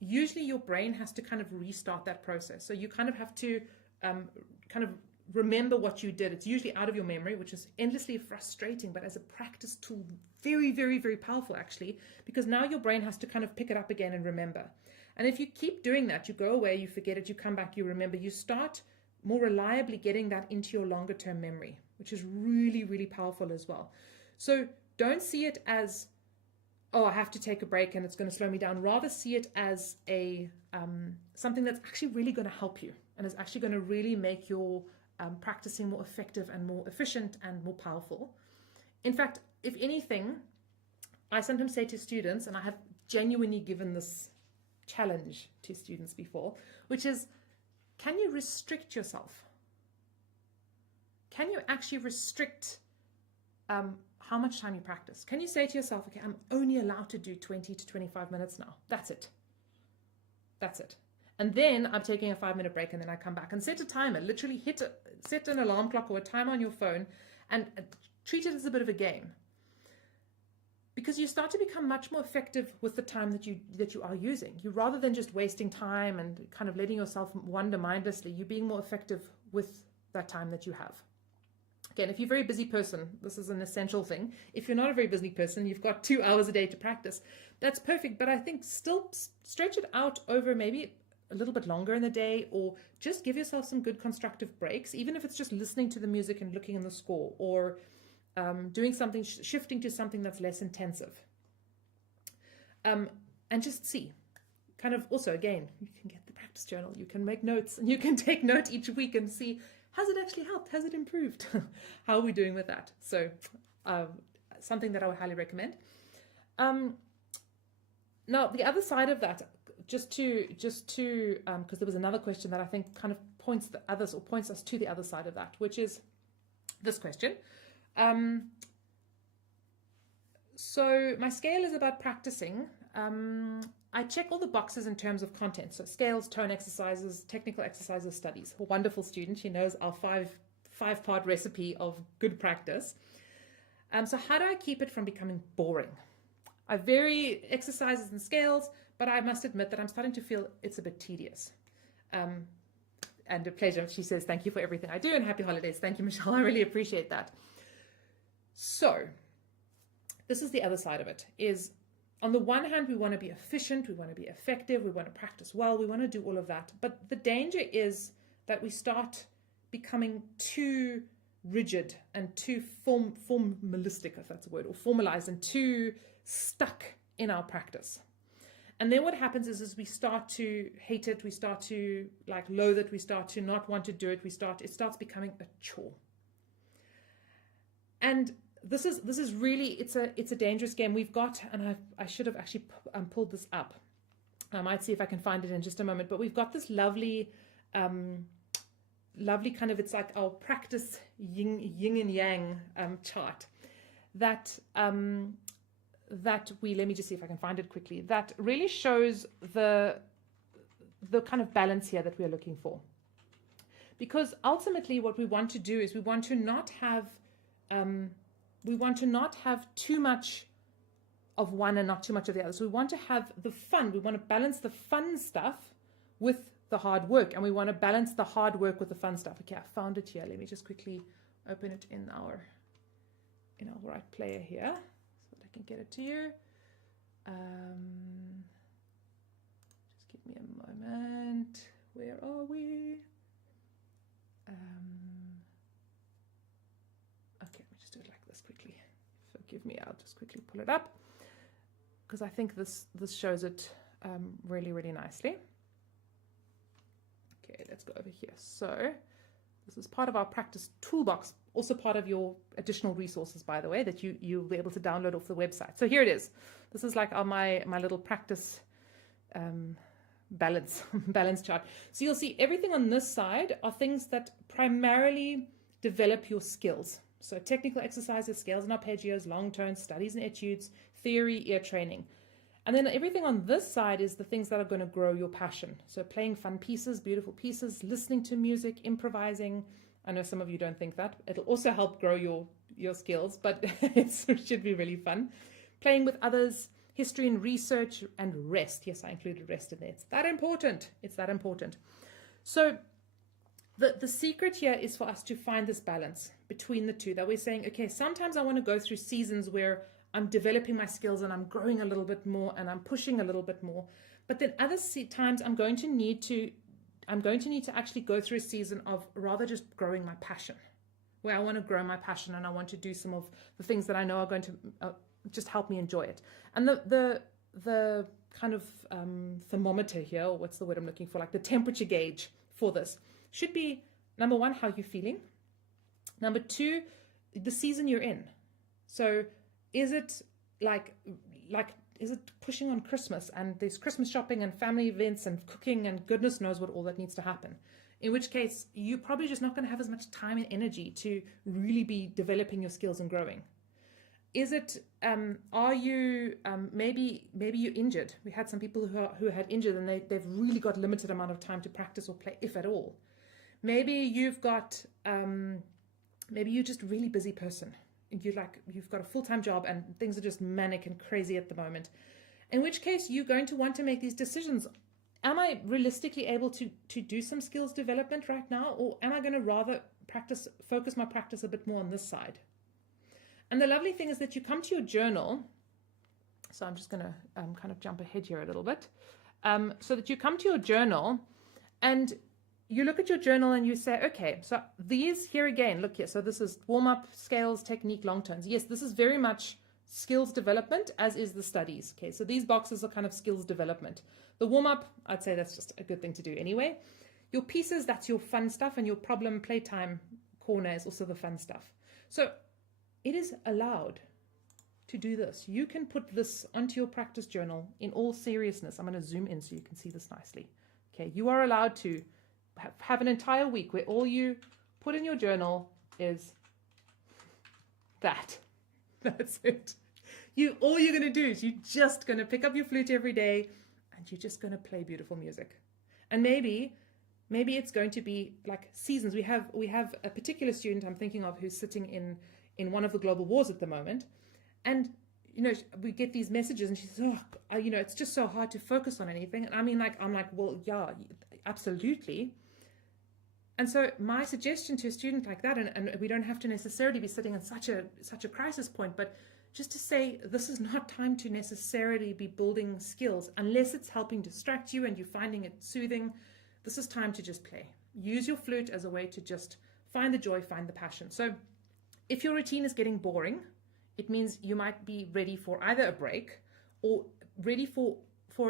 Usually your brain has to kind of restart that process. So you kind of have to kind of remember what you did. It's usually out of your memory, which is endlessly frustrating, but as a practice tool, very, very, very powerful actually, because now your brain has to kind of pick it up again and remember. And if you keep doing that, you go away, you forget it, you come back, you remember, you start more reliably getting that into your longer term memory, which is really, really powerful as well. So don't see it as, oh, I have to take a break and it's going to slow me down. Rather see it as something that's actually really going to help you and is actually going to really make your practicing more effective and more efficient and more powerful. In fact, if anything, I sometimes say to students, and I have genuinely given this challenge to students before, which is, can you restrict yourself? Can you actually restrict how much time you practice? Can you say to yourself, okay, I'm only allowed to do 20 to 25 minutes now. That's it. That's it. And then I'm taking a 5-minute break, and then I come back and set a timer. Literally set an alarm clock or a timer on your phone and treat it as a bit of a game. Because you start to become much more effective with the time that you are using. You, rather than just wasting time and kind of letting yourself wander mindlessly, you're being more effective with that time that you have. Again, if you're a very busy person, this is an essential thing. If you're not a very busy person, you've got 2 hours a day to practice. That's perfect, but I think still stretch it out over maybe a little bit longer in the day, or just give yourself some good constructive breaks, even if it's just listening to the music and looking in the score, or doing something, shifting to something that's less intensive. And just see. Kind of also, again, you can get the practice journal, you can make notes, and you can take note each week and see, has it actually helped? Has it improved? How are we doing with that? So something that I would highly recommend. Now, the other side of that, just to because there was another question that I think kind of points us to the other side of that, which is this question. So my scale is about practicing. I check all the boxes in terms of content. So scales, tone exercises, technical exercises, studies. A wonderful student. She knows our five-part recipe of good practice. So how do I keep it from becoming boring? I vary exercises and scales, but I must admit that I'm starting to feel it's a bit tedious. And a pleasure. She says, thank you for everything I do and happy holidays. Thank you, Michelle. I really appreciate that. So this is the other side of it, is on the one hand, we want to be efficient, we want to be effective, we want to practice well, we want to do all of that. But the danger is that we start becoming too rigid and too formalistic, if that's a word, or formalized, and too stuck in our practice. And then what happens is we start to hate it, we start to like loathe it, we start to not want to do it, it starts becoming a chore. And this is really, it's a dangerous game. We've got, and I should have actually pulled this up. I might see if I can find it in just a moment, but we've got this lovely kind of, it's like our practice yin and yang chart that let me just see if I can find it quickly, that really shows the kind of balance here that we're looking for. Because ultimately what we want to do is we want to not have too much of one and not too much of the other. So we want to have the fun. We want to balance the fun stuff with the hard work, and we want to balance the hard work with the fun stuff. Okay, I found it here. Let me just quickly open it in our right player here so that I can get it to you. Just give me a moment. Where are we? Okay, let me just do it like this quickly. Forgive me, I'll just quickly pull it up because I think this shows it really, really nicely. Okay, let's go over here. So this is part of our practice toolbox, also part of your additional resources, by the way, that you'll be able to download off the website. So here it is. This is like my little practice balance chart. So you'll see everything on this side are things that primarily develop your skills. So technical exercises, scales and arpeggios, long tones, studies and etudes, theory, ear training. And then everything on this side is the things that are going to grow your passion. So playing fun pieces, beautiful pieces, listening to music, improvising. I know some of you don't think that. It'll also help grow your skills, but it should be really fun. Playing with others, history and research, and rest. Yes, I included rest in there. It's that important. It's that important. So the secret here is for us to find this balance between the two, that we're saying, okay, sometimes I want to go through seasons where I'm developing my skills and I'm growing a little bit more and I'm pushing a little bit more. But then other times I'm going to need to actually go through a season of rather just growing my passion, where I want to grow my passion and I want to do some of the things that I know are going to just help me enjoy it. And the kind of thermometer here, or what's the word I'm looking for, like the temperature gauge for this should be, number one, how you're feeling. Number two, the season you're in. So is it is it pushing on Christmas and there's Christmas shopping and family events and cooking and goodness knows what all that needs to happen? In which case, you're probably just not going to have as much time and energy to really be developing your skills and growing. Is it, are you, maybe you're injured. We had some people who had injured and they've really got limited amount of time to practice or play, if at all. Maybe you've got, maybe you're just a really busy person. You've got a full-time job and things are just manic and crazy at the moment. In which case, you're going to want to make these decisions. Am I realistically able to do some skills development right now? Or am I going to rather focus my practice a bit more on this side? And the lovely thing is that you come to your journal. So I'm just going to kind of jump ahead here a little bit. So that you come to your journal and you look at your journal and you say, okay, so these here again, look here. So this is warm-up, scales, technique, long tones. Yes, this is very much skills development, as is the studies. Okay, so these boxes are kind of skills development. The warm-up, I'd say that's just a good thing to do anyway. Your pieces, that's your fun stuff, and your problem playtime corner is also the fun stuff. So it is allowed to do this. You can put this onto your practice journal in all seriousness. I'm going to zoom in so you can see this nicely. Okay, you are allowed to have an entire week where all you put in your journal is that. That's it. All you're going to do is you're just going to pick up your flute every day and you're just going to play beautiful music. And maybe it's going to be like seasons. We have a particular student I'm thinking of who's sitting in one of the global wars at the moment, and we get these messages and she says, oh, it's just so hard to focus on anything. And I mean, I'm like, well, yeah, absolutely. And so my suggestion to a student like that, and we don't have to necessarily be sitting in such a crisis point, but just to say, this is not time to necessarily be building skills unless it's helping distract you and you're finding it soothing. This is time to just play. Use your flute as a way to just find the joy, find the passion. So if your routine is getting boring, it means you might be ready for either a break or ready for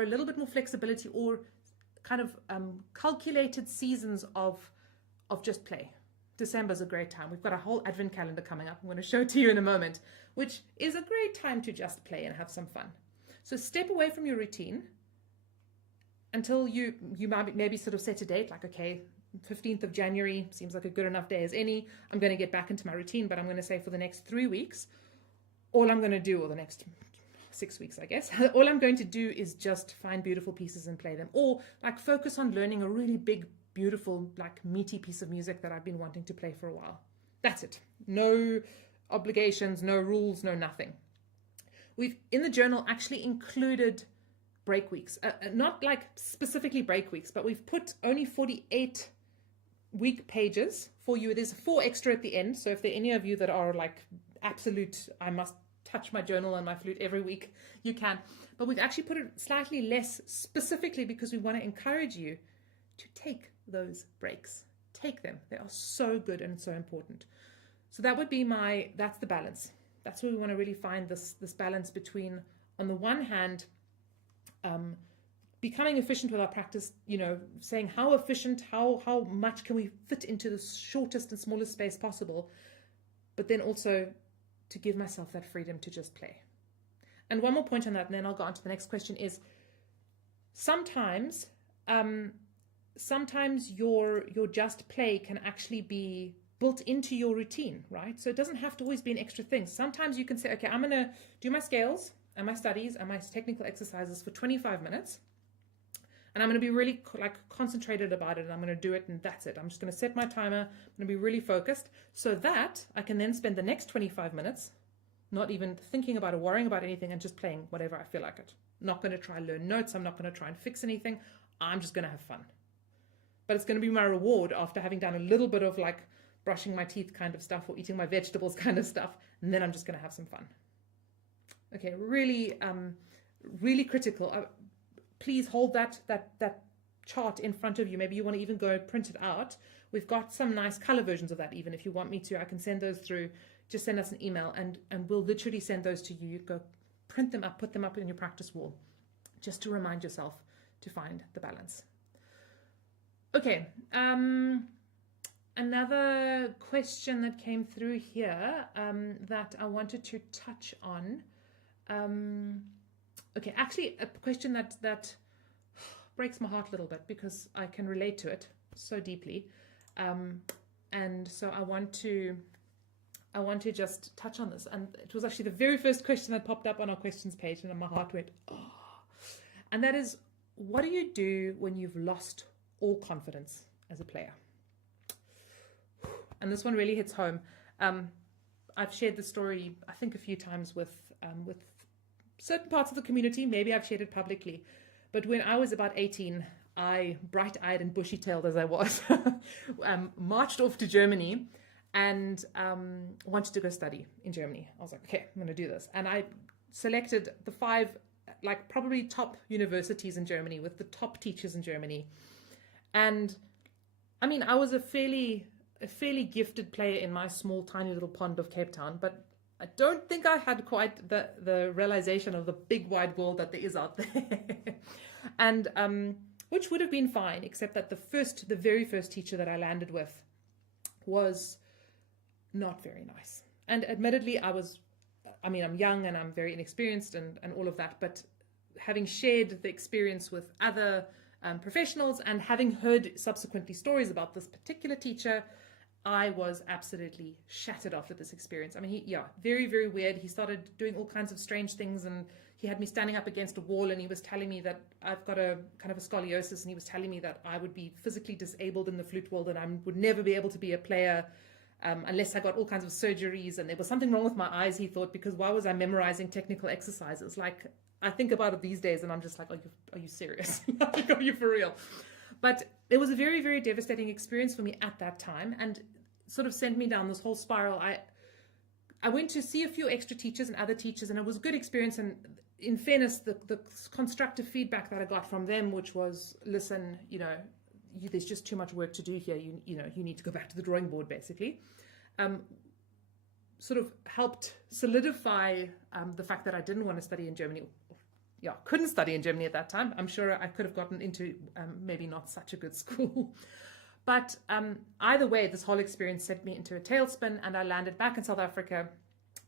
a little bit more flexibility or kind of calculated seasons of just play. December's a great time. We've got a whole advent calendar coming up. I'm going to show it to you in a moment, which is a great time to just play and have some fun. So step away from your routine until you might maybe sort of set a date, like, okay, 15th of January seems like a good enough day as any. I'm going to get back into my routine, but I'm going to say for the next 3 weeks, all I'm going to do, or the next 6 weeks, I guess, all I'm going to do is just find beautiful pieces and play them, or like focus on learning a really big, beautiful, like meaty piece of music that I've been wanting to play for a while. That's it. No obligations, no rules, no nothing. We've, in the journal, actually included break weeks, not like specifically break weeks, but we've put only 48 week pages for you. There's 4 extra at the end. So if there are any of you that are like absolute, I must touch my journal and my flute every week, you can. But we've actually put it slightly less specifically because we want to encourage you to take those breaks. Take them. They are so good and so important. So that would be that's the balance. That's where we want to really find this balance between, on the one hand, becoming efficient with our practice, saying how efficient, how much can we fit into the shortest and smallest space possible, but then also to give myself that freedom to just play. And one more point on that, and then I'll go on to the next question, is sometimes your just play can actually be built into your routine, right? So it doesn't have to always be an extra thing. Sometimes you can say, okay, I'm going to do my scales and my studies and my technical exercises for 25 minutes. And I'm going to be really concentrated about it, and I'm going to do it, and that's it. I'm just going to set my timer. I'm going to be really focused so that I can then spend the next 25 minutes not even thinking about or worrying about anything and just playing whatever I feel like it. Not going to try and learn notes. I'm not going to try and fix anything. I'm just going to have fun. But it's going to be my reward after having done a little bit of like brushing my teeth kind of stuff or eating my vegetables kind of stuff. And then I'm just going to have some fun. Okay, really, really critical. Please hold that chart in front of you. Maybe you want to even go print it out. We've got some nice color versions of that. Even if you want me to, I can send those through. Just send us an email and we'll literally send those to you. You go print them up, put them up in your practice wall, just to remind yourself to find the balance. Okay, another question that came through here that I wanted to touch on. Okay, actually a question that breaks my heart a little bit because I can relate to it so deeply. And so I want to just touch on this. And it was actually the very first question that popped up on our questions page, and my heart went, oh. And that is, what do you do when you've lost all confidence as a player? And this one really hits home. I've shared the story, I think, a few times with certain parts of the community. Maybe I've shared it publicly. But when I was about 18, I, bright-eyed and bushy-tailed as I was, marched off to Germany and wanted to go study in Germany. I was like, okay, I'm going to do this. And I selected the 5, like, probably top universities in Germany with the top teachers in Germany. And I mean, I was a fairly gifted player in my small, tiny little pond of Cape Town, but I don't think I had quite the realization of the big wide world that there is out there. And which would have been fine, except that the very first teacher that I landed with was not very nice. And admittedly, I'm young and I'm very inexperienced and all of that, but having shared the experience with other professionals and having heard subsequently stories about this particular teacher, I was absolutely shattered after this experience. I mean, very, very weird. He started doing all kinds of strange things, and he had me standing up against a wall, and he was telling me that I've got a kind of a scoliosis, and he was telling me that I would be physically disabled in the flute world and I would never be able to be a player. unless I got all kinds of surgeries, and there was something wrong with my eyes, he thought, because why was I memorizing technical exercises? Like, I think about it these days and I'm just like, are you serious? Like, are you for real? But it was a very, very devastating experience for me at that time, and sort of sent me down this whole spiral. I went to see a few extra teachers and other teachers, and it was a good experience. And in fairness, the constructive feedback that I got from them, which was, listen, there's just too much work to do here. You need to go back to the drawing board, basically. Sort of helped solidify the fact that I didn't want to study in Germany. Yeah, couldn't study in Germany at that time. I'm sure I could have gotten into maybe not such a good school. But either way, this whole experience sent me into a tailspin, and I landed back in South Africa.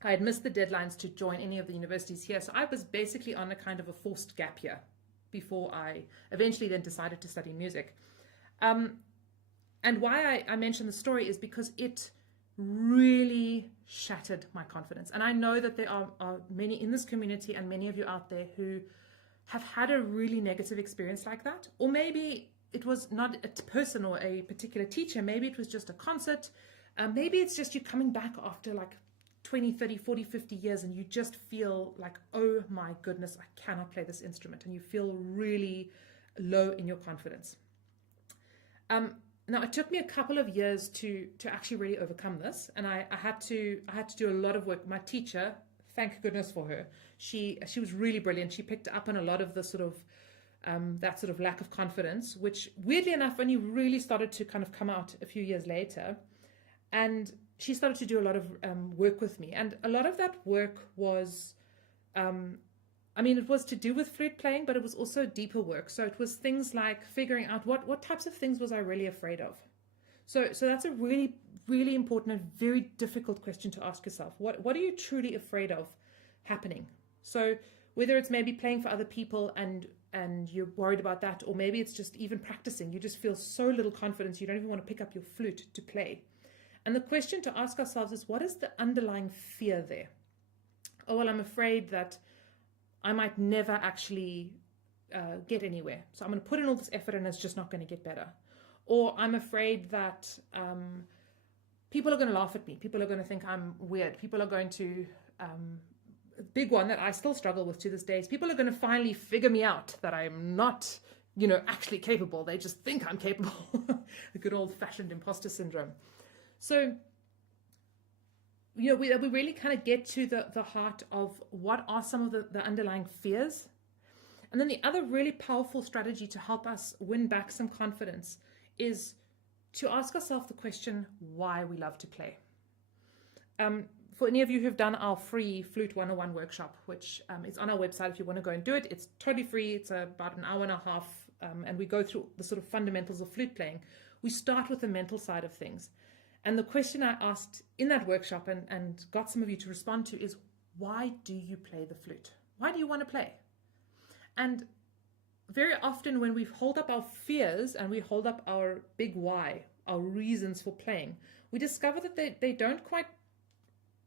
I had missed the deadlines to join any of the universities here. So I was basically on a kind of a forced gap year before I eventually then decided to study music. And why I mention the story is because it really shattered my confidence. And I know that there are many in this community and many of you out there who have had a really negative experience like that. Or maybe it was not a person or a particular teacher. Maybe it was just a concert. Maybe it's just you coming back after like 20, 30, 40, 50 years and you just feel like, oh my goodness, I cannot play this instrument. And you feel really low in your confidence. Now, it took me a couple of years to actually really overcome this, and I had to do a lot of work. My teacher, thank goodness for her, she was really brilliant. She picked up on a lot of the sort of that sort of lack of confidence, which weirdly enough only really started to kind of come out a few years later. And she started to do a lot of work with me, and a lot of that work was it was to do with flute playing, but it was also deeper work. So it was things like figuring out what types of things was I really afraid of. So that's a really, really important and very difficult question to ask yourself. What are you truly afraid of happening? So whether it's maybe playing for other people and you're worried about that, or maybe it's just even practicing. You just feel so little confidence, you don't even want to pick up your flute to play. And the question to ask ourselves is, what is the underlying fear there? Oh, well, I'm afraid that I might never actually get anywhere. So I'm going to put in all this effort and it's just not going to get better. Or I'm afraid that people are going to laugh at me. People are going to think I'm weird. People are going to, big one that I still struggle with to this day is people are going to finally figure me out that I'm not, actually capable. They just think I'm capable. The good old fashioned imposter syndrome. So we really kind of get to the heart of what are some of the underlying fears. And then the other really powerful strategy to help us win back some confidence is to ask ourselves the question, why we love to play. For any of you who've done our free Flute 101 workshop, which is on our website if you want to go and do it, it's totally free. It's about an hour and a half, and we go through the sort of fundamentals of flute playing. We start with the mental side of things. And the question I asked in that workshop and got some of you to respond to is, why do you play the flute? Why do you want to play? And very often when we hold up our fears and we hold up our big why, our reasons for playing, we discover that they don't quite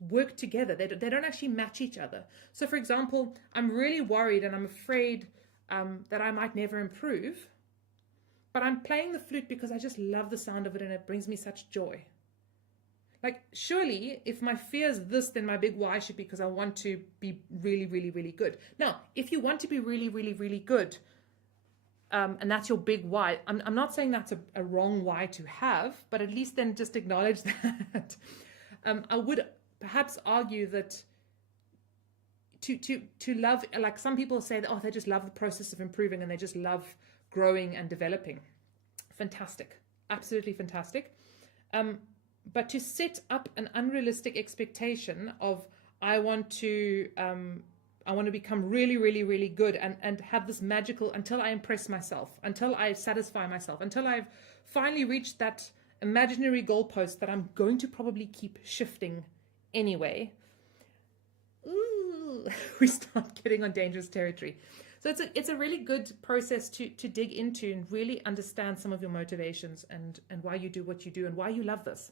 work together. They don't actually match each other. So for example, I'm really worried and I'm afraid that I might never improve, but I'm playing the flute because I just love the sound of it and it brings me such joy. Like, surely, if my fear is this, then my big why should be because I want to be really, really, really good. Now, if you want to be really, really, really good, and that's your big why, I'm not saying that's a wrong why to have, but at least then just acknowledge that. I would perhaps argue that to love, like some people say that, they just love the process of improving and they just love growing and developing. Fantastic. Absolutely fantastic. But to set up an unrealistic expectation of I want to become really, really, really good and have this magical until I impress myself, until I satisfy myself, until I've finally reached that imaginary goalpost that I'm going to probably keep shifting anyway. Ooh, we start getting on dangerous territory. So it's a really good process to dig into and really understand some of your motivations and why you do what you do and why you love this.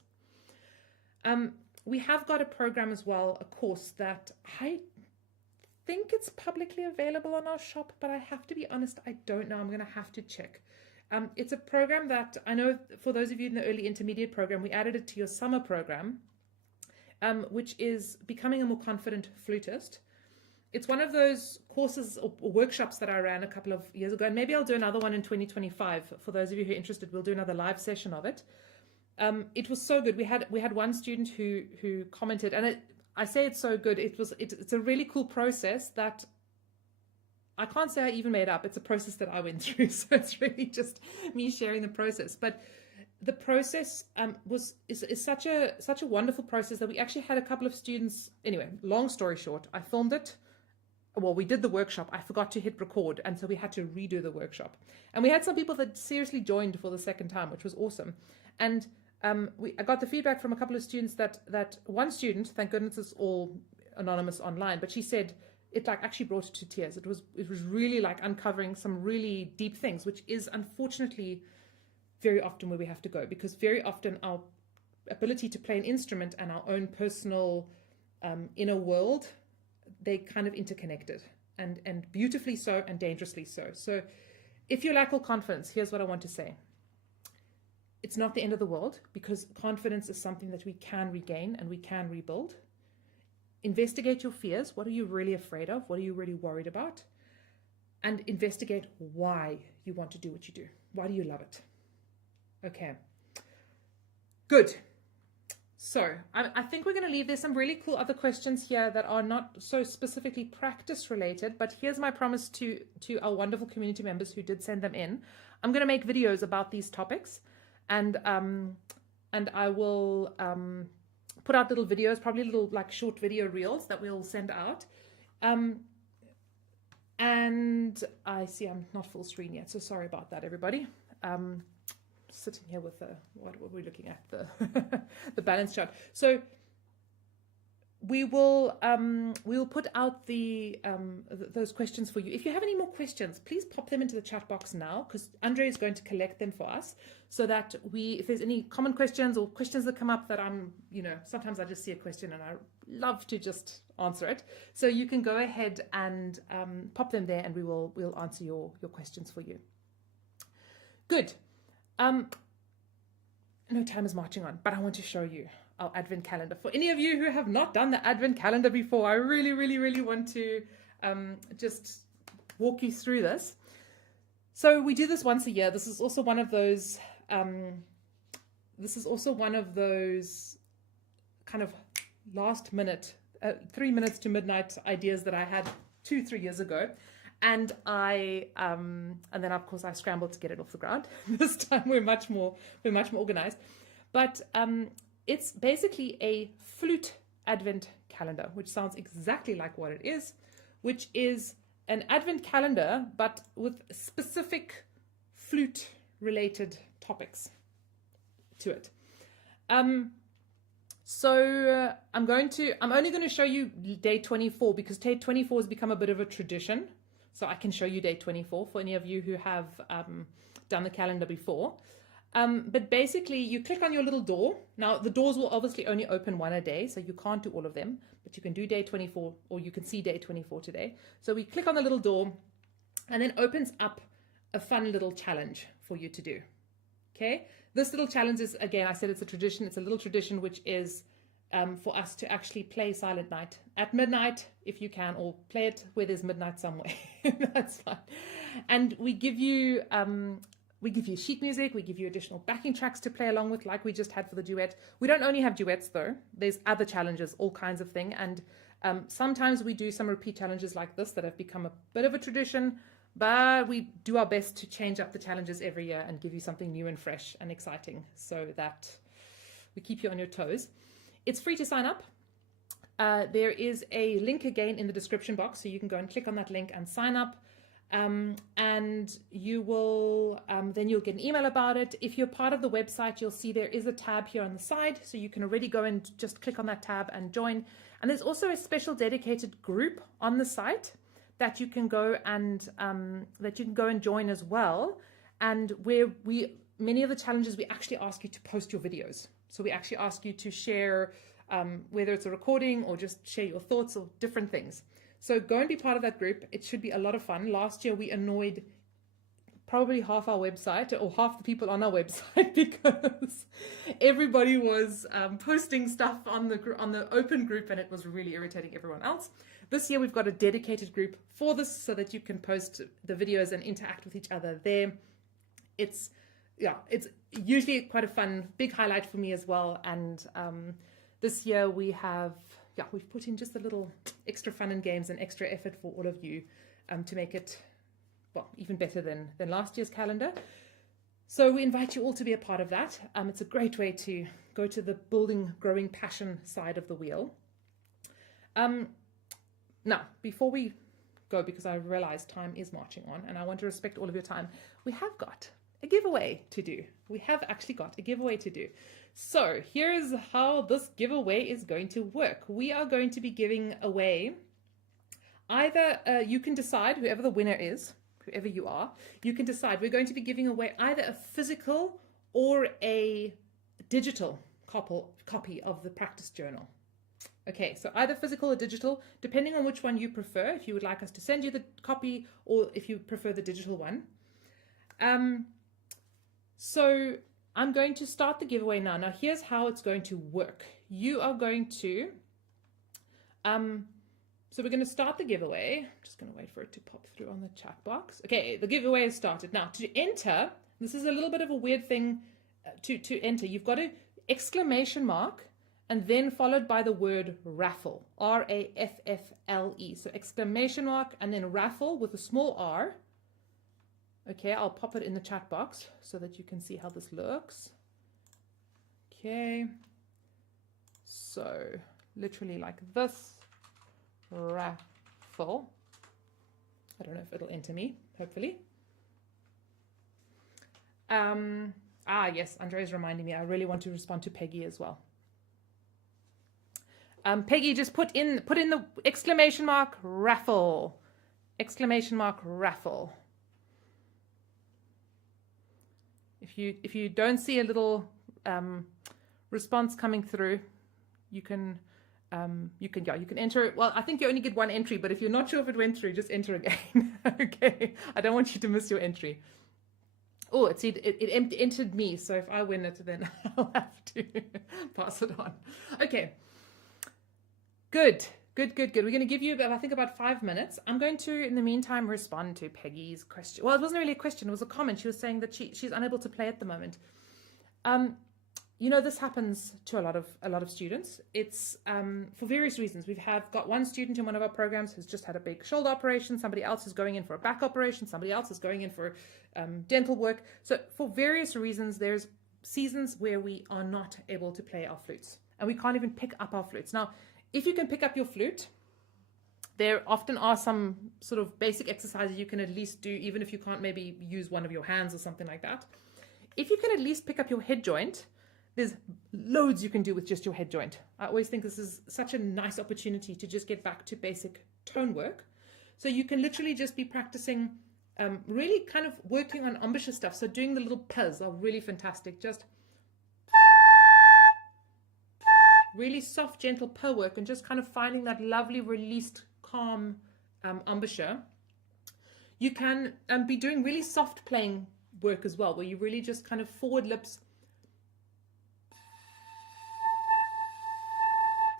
We have got a program as well, a course that I think it's publicly available on our shop, but I have to be honest, I don't know. I'm going to have to check. It's a program that I know for those of you in the early intermediate program, we added it to your summer program, which is becoming a more confident flutist. It's one of those courses or workshops that I ran a couple of years ago, and maybe I'll do another one in 2025. For those of you who are interested, we'll do another live session of it. It was so good. We had one student who commented, and I say it's so good. It's a really cool process that I can't say I even made up. It's a process that I went through, so it's really just me sharing the process. But the process is such a wonderful process that we actually had a couple of students. Anyway, long story short, I filmed it. Well, we did the workshop. I forgot to hit record, and so we had to redo the workshop. And we had some people that seriously joined for the second time, which was awesome. And I got the feedback from a couple of students that one student, thank goodness it's all anonymous online, but she said it like actually brought her to tears. It was really like uncovering some really deep things, which is unfortunately very often where we have to go, because very often our ability to play an instrument and our own personal inner world, they kind of interconnected, and beautifully so and dangerously so. So if you lack all confidence, here's what I want to say. It's not the end of the world, because confidence is something that we can regain and we can rebuild. Investigate your fears. What are you really afraid of? What are you really worried about? And investigate why you want to do what you do. Why do you love it? Okay. Good. So I think we're going to leave. There's some really cool other questions here that are not so specifically practice related, but here's my promise to our wonderful community members who did send them in. I'm going to make videos about these topics, and I will put out little videos, probably little like short video reels that we'll send out. And I see I'm not full screen yet, so sorry about that, everybody. Sitting here with what were we looking at, the balance chart. So we will put out those questions for you. If you have any more questions, please pop them into the chat box now, because Andre is going to collect them for us, so that if there's any common questions or questions that come up that sometimes I just see a question and I love to just answer it. So you can go ahead and pop them there, and we'll answer your questions for you. Good. No, time is marching on, but I want to show you our advent calendar. For any of you who have not done the advent calendar before, I really, really, really want to just walk you through this. So we do this once a year. This is also one of those kind of last minute, 3 minutes to midnight ideas that I had 2-3 years ago. And and then of course I scrambled to get it off the ground. This time we're much more organized. But it's basically a flute advent calendar, which sounds exactly like what it is, which is an advent calendar, but with specific flute related topics to it. So I'm only going to show you day 24, because day 24 has become a bit of a tradition. So I can show you day 24 for any of you who have done the calendar before. But basically, you click on your little door. Now, the doors will obviously only open one a day, so you can't do all of them. But you can do day 24, or you can see day 24 today. So we click on the little door, and then opens up a fun little challenge for you to do. Okay? This little challenge is, again, I said it's a tradition. It's a little tradition, which is for us to actually play Silent Night at midnight, if you can, or play it where there's midnight somewhere. That's fine. And we give you sheet music. We give you additional backing tracks to play along with, like we just had for the duet. We don't only have duets though. There's other challenges, all kinds of thing. And sometimes we do some repeat challenges like this that have become a bit of a tradition, but we do our best to change up the challenges every year and give you something new and fresh and exciting, so that we keep you on your toes. It's free to sign up. There is a link again in the description box, so you can go and click on that link and sign up. And you will then you'll get an email about it. If you're part of the website, you'll see there is a tab here on the side, so you can already go and just click on that tab and join. And there's also a special dedicated group on the site that you can go and join as well. And where many of the challenges, we actually ask you to post your videos. So we actually ask you to share, whether it's a recording or just share your thoughts or different things. So go and be part of that group. It should be a lot of fun. Last year we annoyed probably half our website or half the people on our website because everybody was posting stuff on the open group, and it was really irritating everyone else. This year we've got a dedicated group for this so that you can post the videos and interact with each other there. It's usually quite a fun big highlight for me as well. And this year we've put in just a little extra fun and games and extra effort for all of you to make it even better than last year's calendar. So we invite you all to be a part of that. It's a great way to go to the building, growing passion side of the wheel. Now, before we go, because I realize time is marching on and I want to respect all of your time, we have got a giveaway to do. We have actually got a giveaway to do. So here's how this giveaway is going to work. We are going to be giving away either, you can decide, whoever the winner is, whoever you are, you can decide. We're going to be giving away either a physical or a digital copy of the practice journal. Okay, so either physical or digital, depending on which one you prefer, if you would like us to send you the copy or if you prefer the digital one. So I'm going to start the giveaway now. Now here's how it's going to work. You are going to, so we're going to start the giveaway. I'm just going to wait for it to pop through on the chat box. Okay, the giveaway has started. Now to enter, this is a little bit of a weird thing to enter. You've got an exclamation mark and then followed by the word raffle, R-A-F-F-L-E. So exclamation mark and then raffle with a small r. Okay, I'll pop it in the chat box so that you can see how this looks. Okay, so literally like this, raffle. I don't know if it'll enter me, hopefully. Yes, Andrea's reminding me, I really want to respond to Peggy as well. Peggy, just put in the exclamation mark raffle, exclamation mark raffle. If you don't see a little response coming through, you can enter it. Well, I think you only get one entry, but if you're not sure if it went through, just enter again. Okay, I don't want you to miss your entry. Oh, it entered me, so if I win it, then I'll have to pass it on. Okay. Good. We're going to give you, I think, about 5 minutes. I'm going to, in the meantime, respond to Peggy's question. Well, it wasn't really a question. It was a comment. She was saying that she's unable to play at the moment. You know, this happens to a lot of students. It's for various reasons. We've got one student in one of our programs who's just had a big shoulder operation. Somebody else is going in for a back operation. Somebody else is going in for dental work. So for various reasons, there's seasons where we are not able to play our flutes. And we can't even pick up our flutes. Now, if you can pick up your flute, there often are some sort of basic exercises you can at least do, even if you can't maybe use one of your hands or something like that. If you can at least pick up your head joint, there's loads you can do with just your head joint. I always think this is such a nice opportunity to just get back to basic tone work. So you can literally just be practicing, really kind of working on embouchure stuff. So doing the little puzz are really fantastic. Just really soft, gentle purr work and just kind of finding that lovely, released, calm embouchure. You can be doing really soft playing work as well, where you really just kind of forward lips,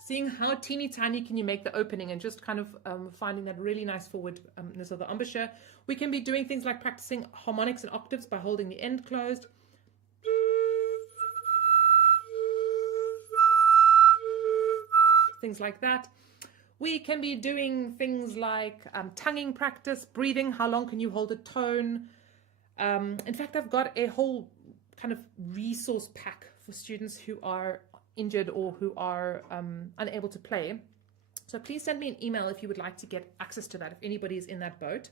seeing how teeny tiny can you make the opening and just kind of finding that really nice forwardness of the embouchure. We can be doing things like practicing harmonics and octaves by holding the end closed. Things like that. We can be doing things like tonguing practice, breathing, how long can you hold a tone. In fact, I've got a whole kind of resource pack for students who are injured or who are unable to play. So please send me an email if you would like to get access to that, if anybody is in that boat.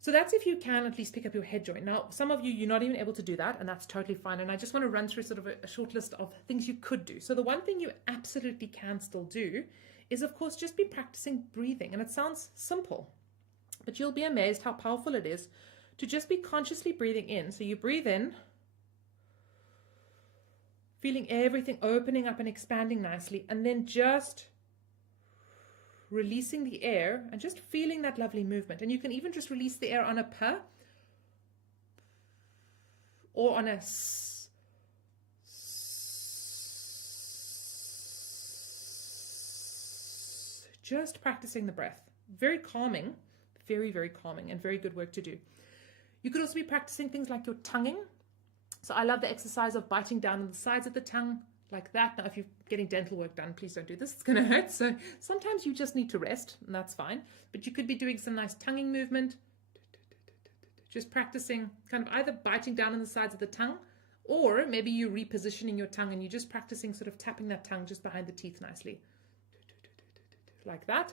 So that's if you can at least pick up your head joint. Now, some of you, you're not even able to do that, and that's totally fine. And I just want to run through sort of a short list of things you could do. So the one thing you absolutely can still do is, of course, just be practicing breathing. And it sounds simple, but you'll be amazed how powerful it is to just be consciously breathing in. So you breathe in, feeling everything opening up and expanding nicely, and then just releasing the air and just feeling that lovely movement. And you can even just release the air on a purr or on a s. Just practicing the breath. Very calming, very, very calming, and very good work to do. You could also be practicing things like your tonguing. So I love the exercise of biting down on the sides of the tongue like that. Now, if you're getting dental work done, please don't do this. It's going to hurt. So sometimes you just need to rest, and that's fine. But you could be doing some nice tonguing movement. Just practicing kind of either biting down on the sides of the tongue, or maybe you're repositioning your tongue and you're just practicing sort of tapping that tongue just behind the teeth nicely. Like that.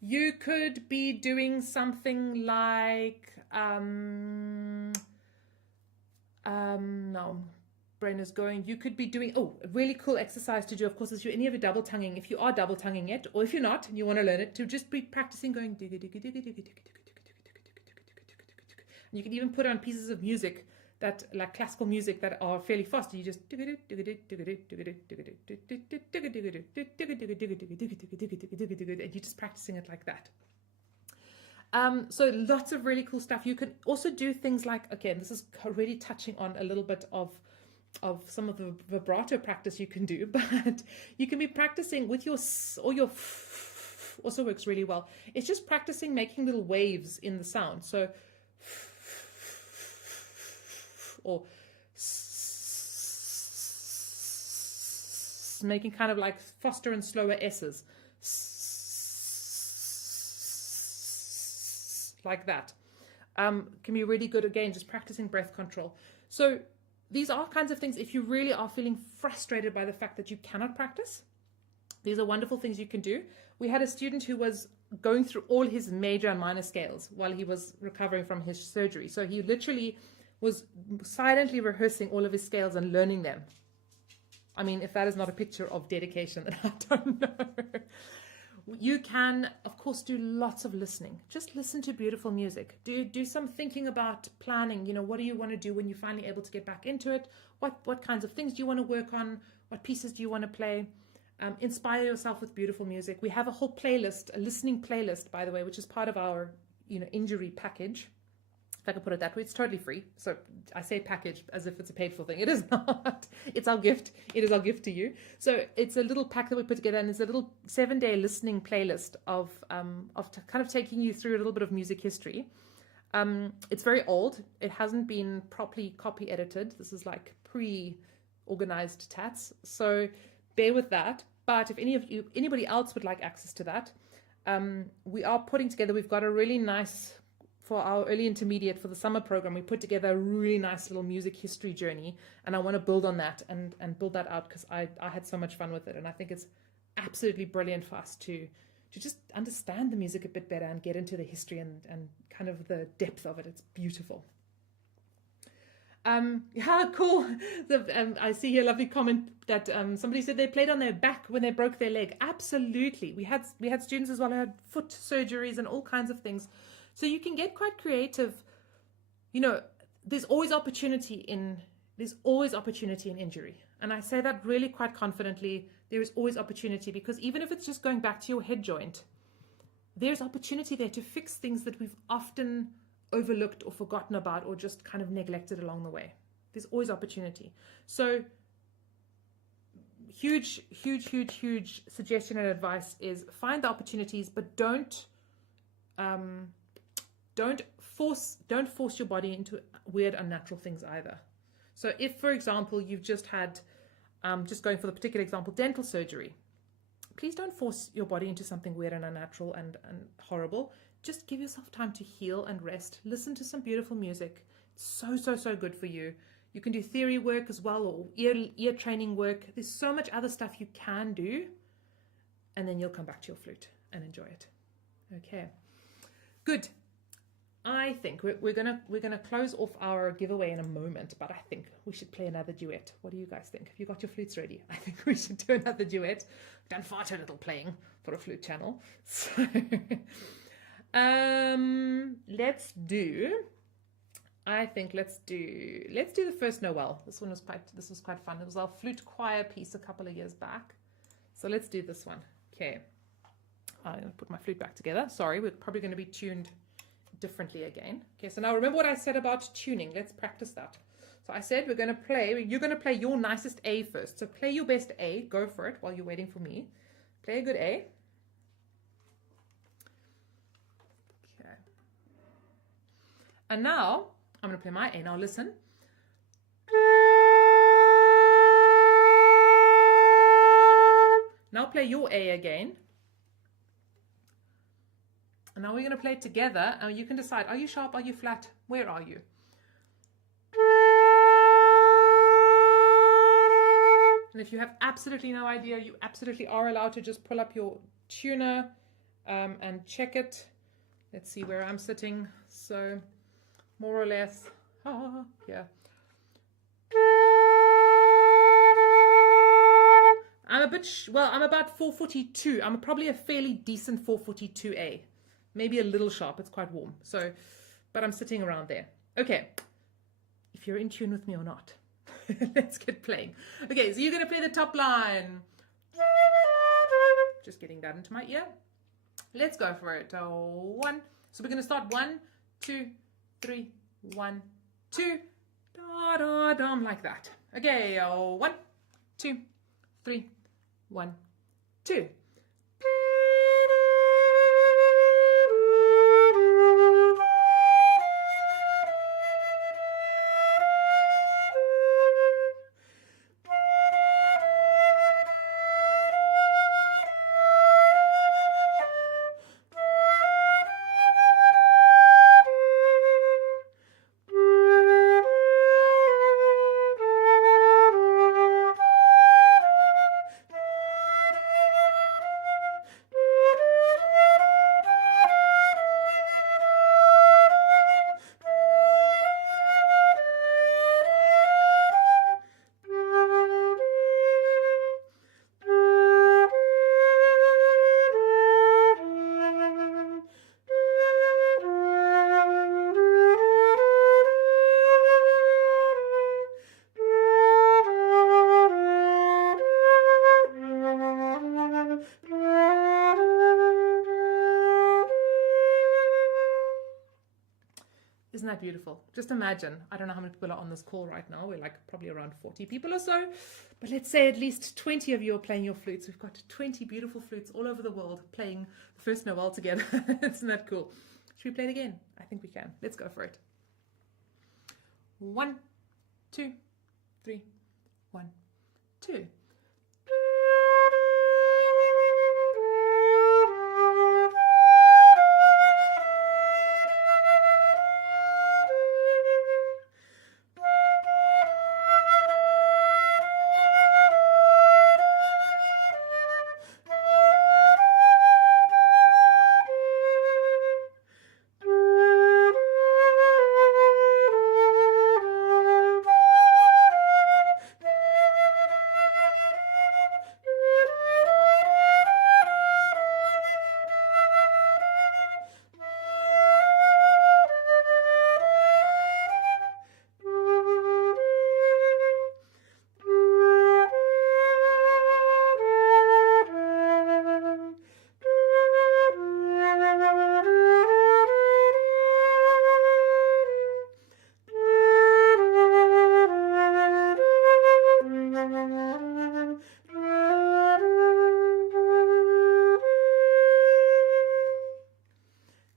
You could be doing something like, no, brain is going. You could be doing, a really cool exercise to do, of course, is any of your double tonguing. If you are double tonguing it, or if you're not and you want to learn it, to just be practicing going. And you can even put on pieces of music that, like classical music, that are fairly fast. You just and you're just practicing it like that. So lots of really cool stuff. You can also do things like, again, this is really touching on a little bit of some of the vibrato practice you can do, but you can be practicing with your s, or your f also works really well. It's just practicing making little waves in the sound. So or making kind of like faster and slower S's, like that. Can be really good, again, just practicing breath control. So these are kinds of things, if you really are feeling frustrated by the fact that you cannot practice, these are wonderful things you can do. We had a student who was going through all his major and minor scales while he was recovering from his surgery. So he literally was silently rehearsing all of his scales and learning them. I mean, if that is not a picture of dedication, then I don't know. You can, of course, do lots of listening. Just listen to beautiful music. Do some thinking about planning. You know, what do you want to do when you're finally able to get back into it? What kinds of things do you want to work on? What pieces do you want to play? Inspire yourself with beautiful music. We have a whole playlist, a listening playlist, by the way, which is part of our, injury package. If I could put it that way, it's totally free. So I say package as if it's a paid for thing. It is not. It's our gift. It is our gift to you. So it's a little pack that we put together, and it's a little 7-day listening playlist of kind of taking you through a little bit of music history. It's very old. It hasn't been properly copy edited. This is like pre-organized tats. So bear with that. But if anybody else would like access to that, we are putting together, we've got a really nice, for our early intermediate for the summer program, we put together a really nice little music history journey, and I want to build on that and build that out, because I had so much fun with it, and I think it's absolutely brilliant for us to just understand the music a bit better and get into the history and kind of the depth of it. It's beautiful. Yeah, cool. I see here a lovely comment that somebody said they played on their back when they broke their leg. Absolutely. We had students as well who had foot surgeries and all kinds of things. So you can get quite creative. There's always opportunity in injury. And I say that really quite confidently. There is always opportunity, because even if it's just going back to your head joint, there's opportunity there to fix things that we've often overlooked or forgotten about or just kind of neglected along the way. There's always opportunity. So huge suggestion and advice is find the opportunities, but don't force your body into weird, unnatural things either. So if, for example, you've just had, just going for the particular example, dental surgery, please don't force your body into something weird and unnatural and horrible. Just give yourself time to heal and rest. Listen to some beautiful music. It's so good for you. You can do theory work as well, or ear training work. There's so much other stuff you can do, and then you'll come back to your flute and enjoy it. Okay, good. I think we're gonna close off our giveaway in a moment, but I think we should play another duet. What do you guys think? Have you got your flutes ready? I think we should do another duet. We've done far too little playing for a flute channel. So let's do the first Noel. This was quite fun. It was our flute choir piece a couple of years back. So let's do this one. Okay. I'm gonna put my flute back together. Sorry, we're probably gonna be tuned differently again. Okay, so now remember what I said about tuning. Let's practice that. So I said you're going to play your nicest A first. So play your best A, go for it while you're waiting for me. Play a good A. Okay. And now I'm going to play my A. Now listen. Now play your A again. And now we're going to play it together, and you can decide, are you sharp, are you flat, where are you? And if you have absolutely no idea, you absolutely are allowed to just pull up your tuner and check it. Let's see where I'm sitting. So more or less, yeah. I'm a bit, I'm about 442. I'm probably a fairly decent 442A. Maybe a little sharp, it's quite warm. So, but I'm sitting around there. Okay, if you're in tune with me or not. Let's get playing. Okay, so you're going to play the top line. Just getting that into my ear. Let's go for it. One. So we're going to start 1, 2, 3, 1, 2. Da, da, dum, like that. Okay, 1, 2, 3, 1, 2. Isn't that beautiful? Just imagine, I don't know how many people are on this call right now. We're like probably around 40 people or so. But let's say at least 20 of you are playing your flutes. We've got 20 beautiful flutes all over the world playing the first Noel together. Isn't that cool? Should we play it again? I think we can. Let's go for it. 1, 2, 3, 1, 2.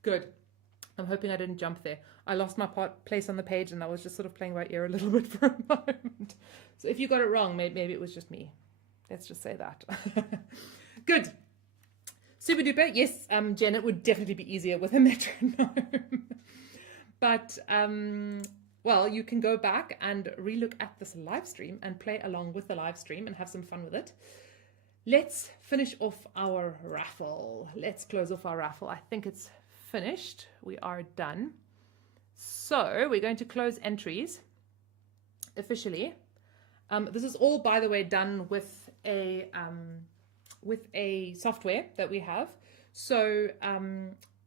Good. I'm hoping I didn't jump there. I lost my place on the page and I was just sort of playing by ear a little bit for a moment. So if you got it wrong, maybe it was just me. Let's just say that. Good. Super duper. Yes, Jen, it would definitely be easier with a metronome. But, well, you can go back and relook at this live stream and play along with the live stream and have some fun with it. Let's finish off our raffle. Let's close off our raffle. I think it's finished. We are done. So we're going to close entries officially. This is all, by the way, done with a software that we have. So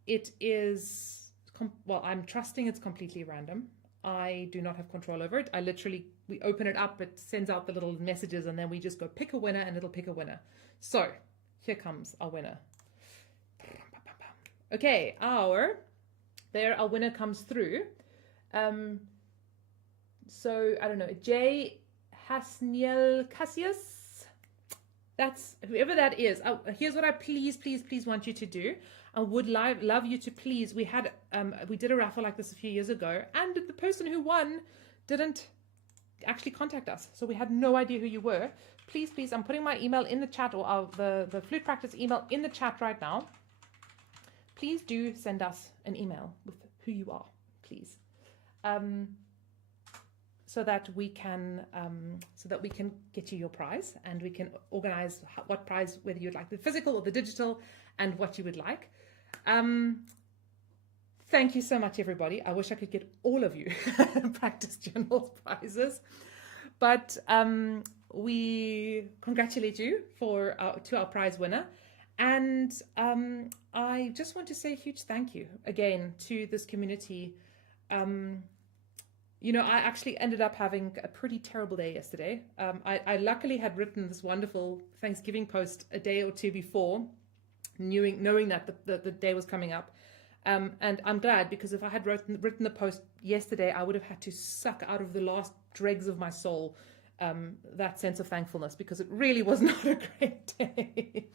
it is, well, I'm trusting it's completely random. I do not have control over it. We open it up, it sends out the little messages, and then we just go pick a winner and it'll pick a winner. So here comes our winner. Okay, our there our winner comes through. So I don't know, J. Hasniel Cassius. That's whoever that is. Here's what I please want you to do. I would love you to please. We did a raffle like this a few years ago, and the person who won didn't actually contact us, so we had no idea who you were. Please, I'm putting my email in the chat, or the Flute Practice email in the chat right now. Please do send us an email with who you are, please, so that we can get you your prize, and we can organize what prize, whether you'd like the physical or the digital, and what you would like. Thank you so much, everybody. I wish I could get all of you practice journals prizes, but we congratulate you to our prize winner. And I just want to say a huge thank you again to this community. You know, I actually ended up having a pretty terrible day yesterday. I luckily had written this wonderful Thanksgiving post a day or two before, knowing that the day was coming up. And I'm glad, because if I had written the post yesterday, I would have had to suck out of the last dregs of my soul that sense of thankfulness, because it really was not a great day.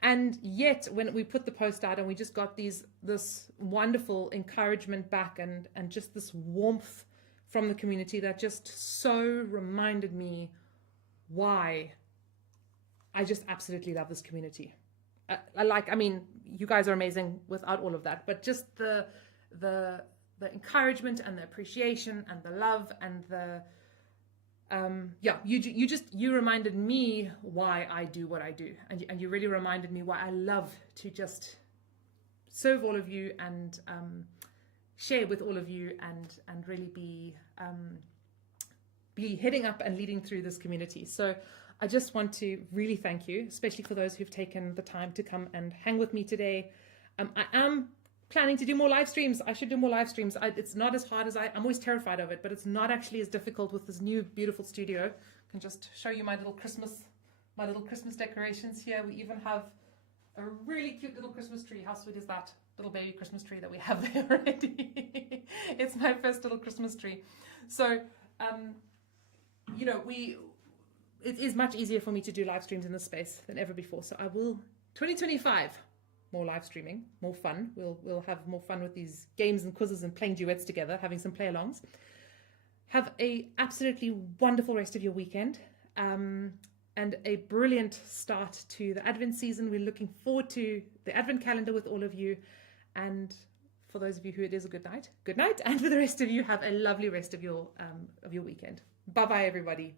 And yet, when we put the post out and we just got this wonderful encouragement back, and just this warmth from the community that just so reminded me why I just absolutely love this community. I mean, you guys are amazing without all of that, but just the encouragement and the appreciation and the love and the you reminded me why I do what I do, and you really reminded me why I love to just serve all of you and share with all of you, and really be heading up and leading through this community. So I just want to really thank you, especially for those who've taken the time to come and hang with me today. I am planning to do more live streams. I should do more live streams. It's not as hard as I'm always terrified of it, but it's not actually as difficult with this new beautiful studio. I can just show you my little Christmas decorations here. We even have a really cute little Christmas tree. How sweet is that? Little baby Christmas tree that we have there already. It's my first little Christmas tree. So, you know, it is much easier for me to do live streams in this space than ever before. So I will, 2025, more live streaming, more fun. We'll have more fun with these games and quizzes and playing duets together, having some play-alongs. Have a absolutely wonderful rest of your weekend, and a brilliant start to the Advent season. We're looking forward to the Advent calendar with all of you. And for those of you who it is a good night. And for the rest of you, have a lovely rest of your weekend. Bye-bye, everybody.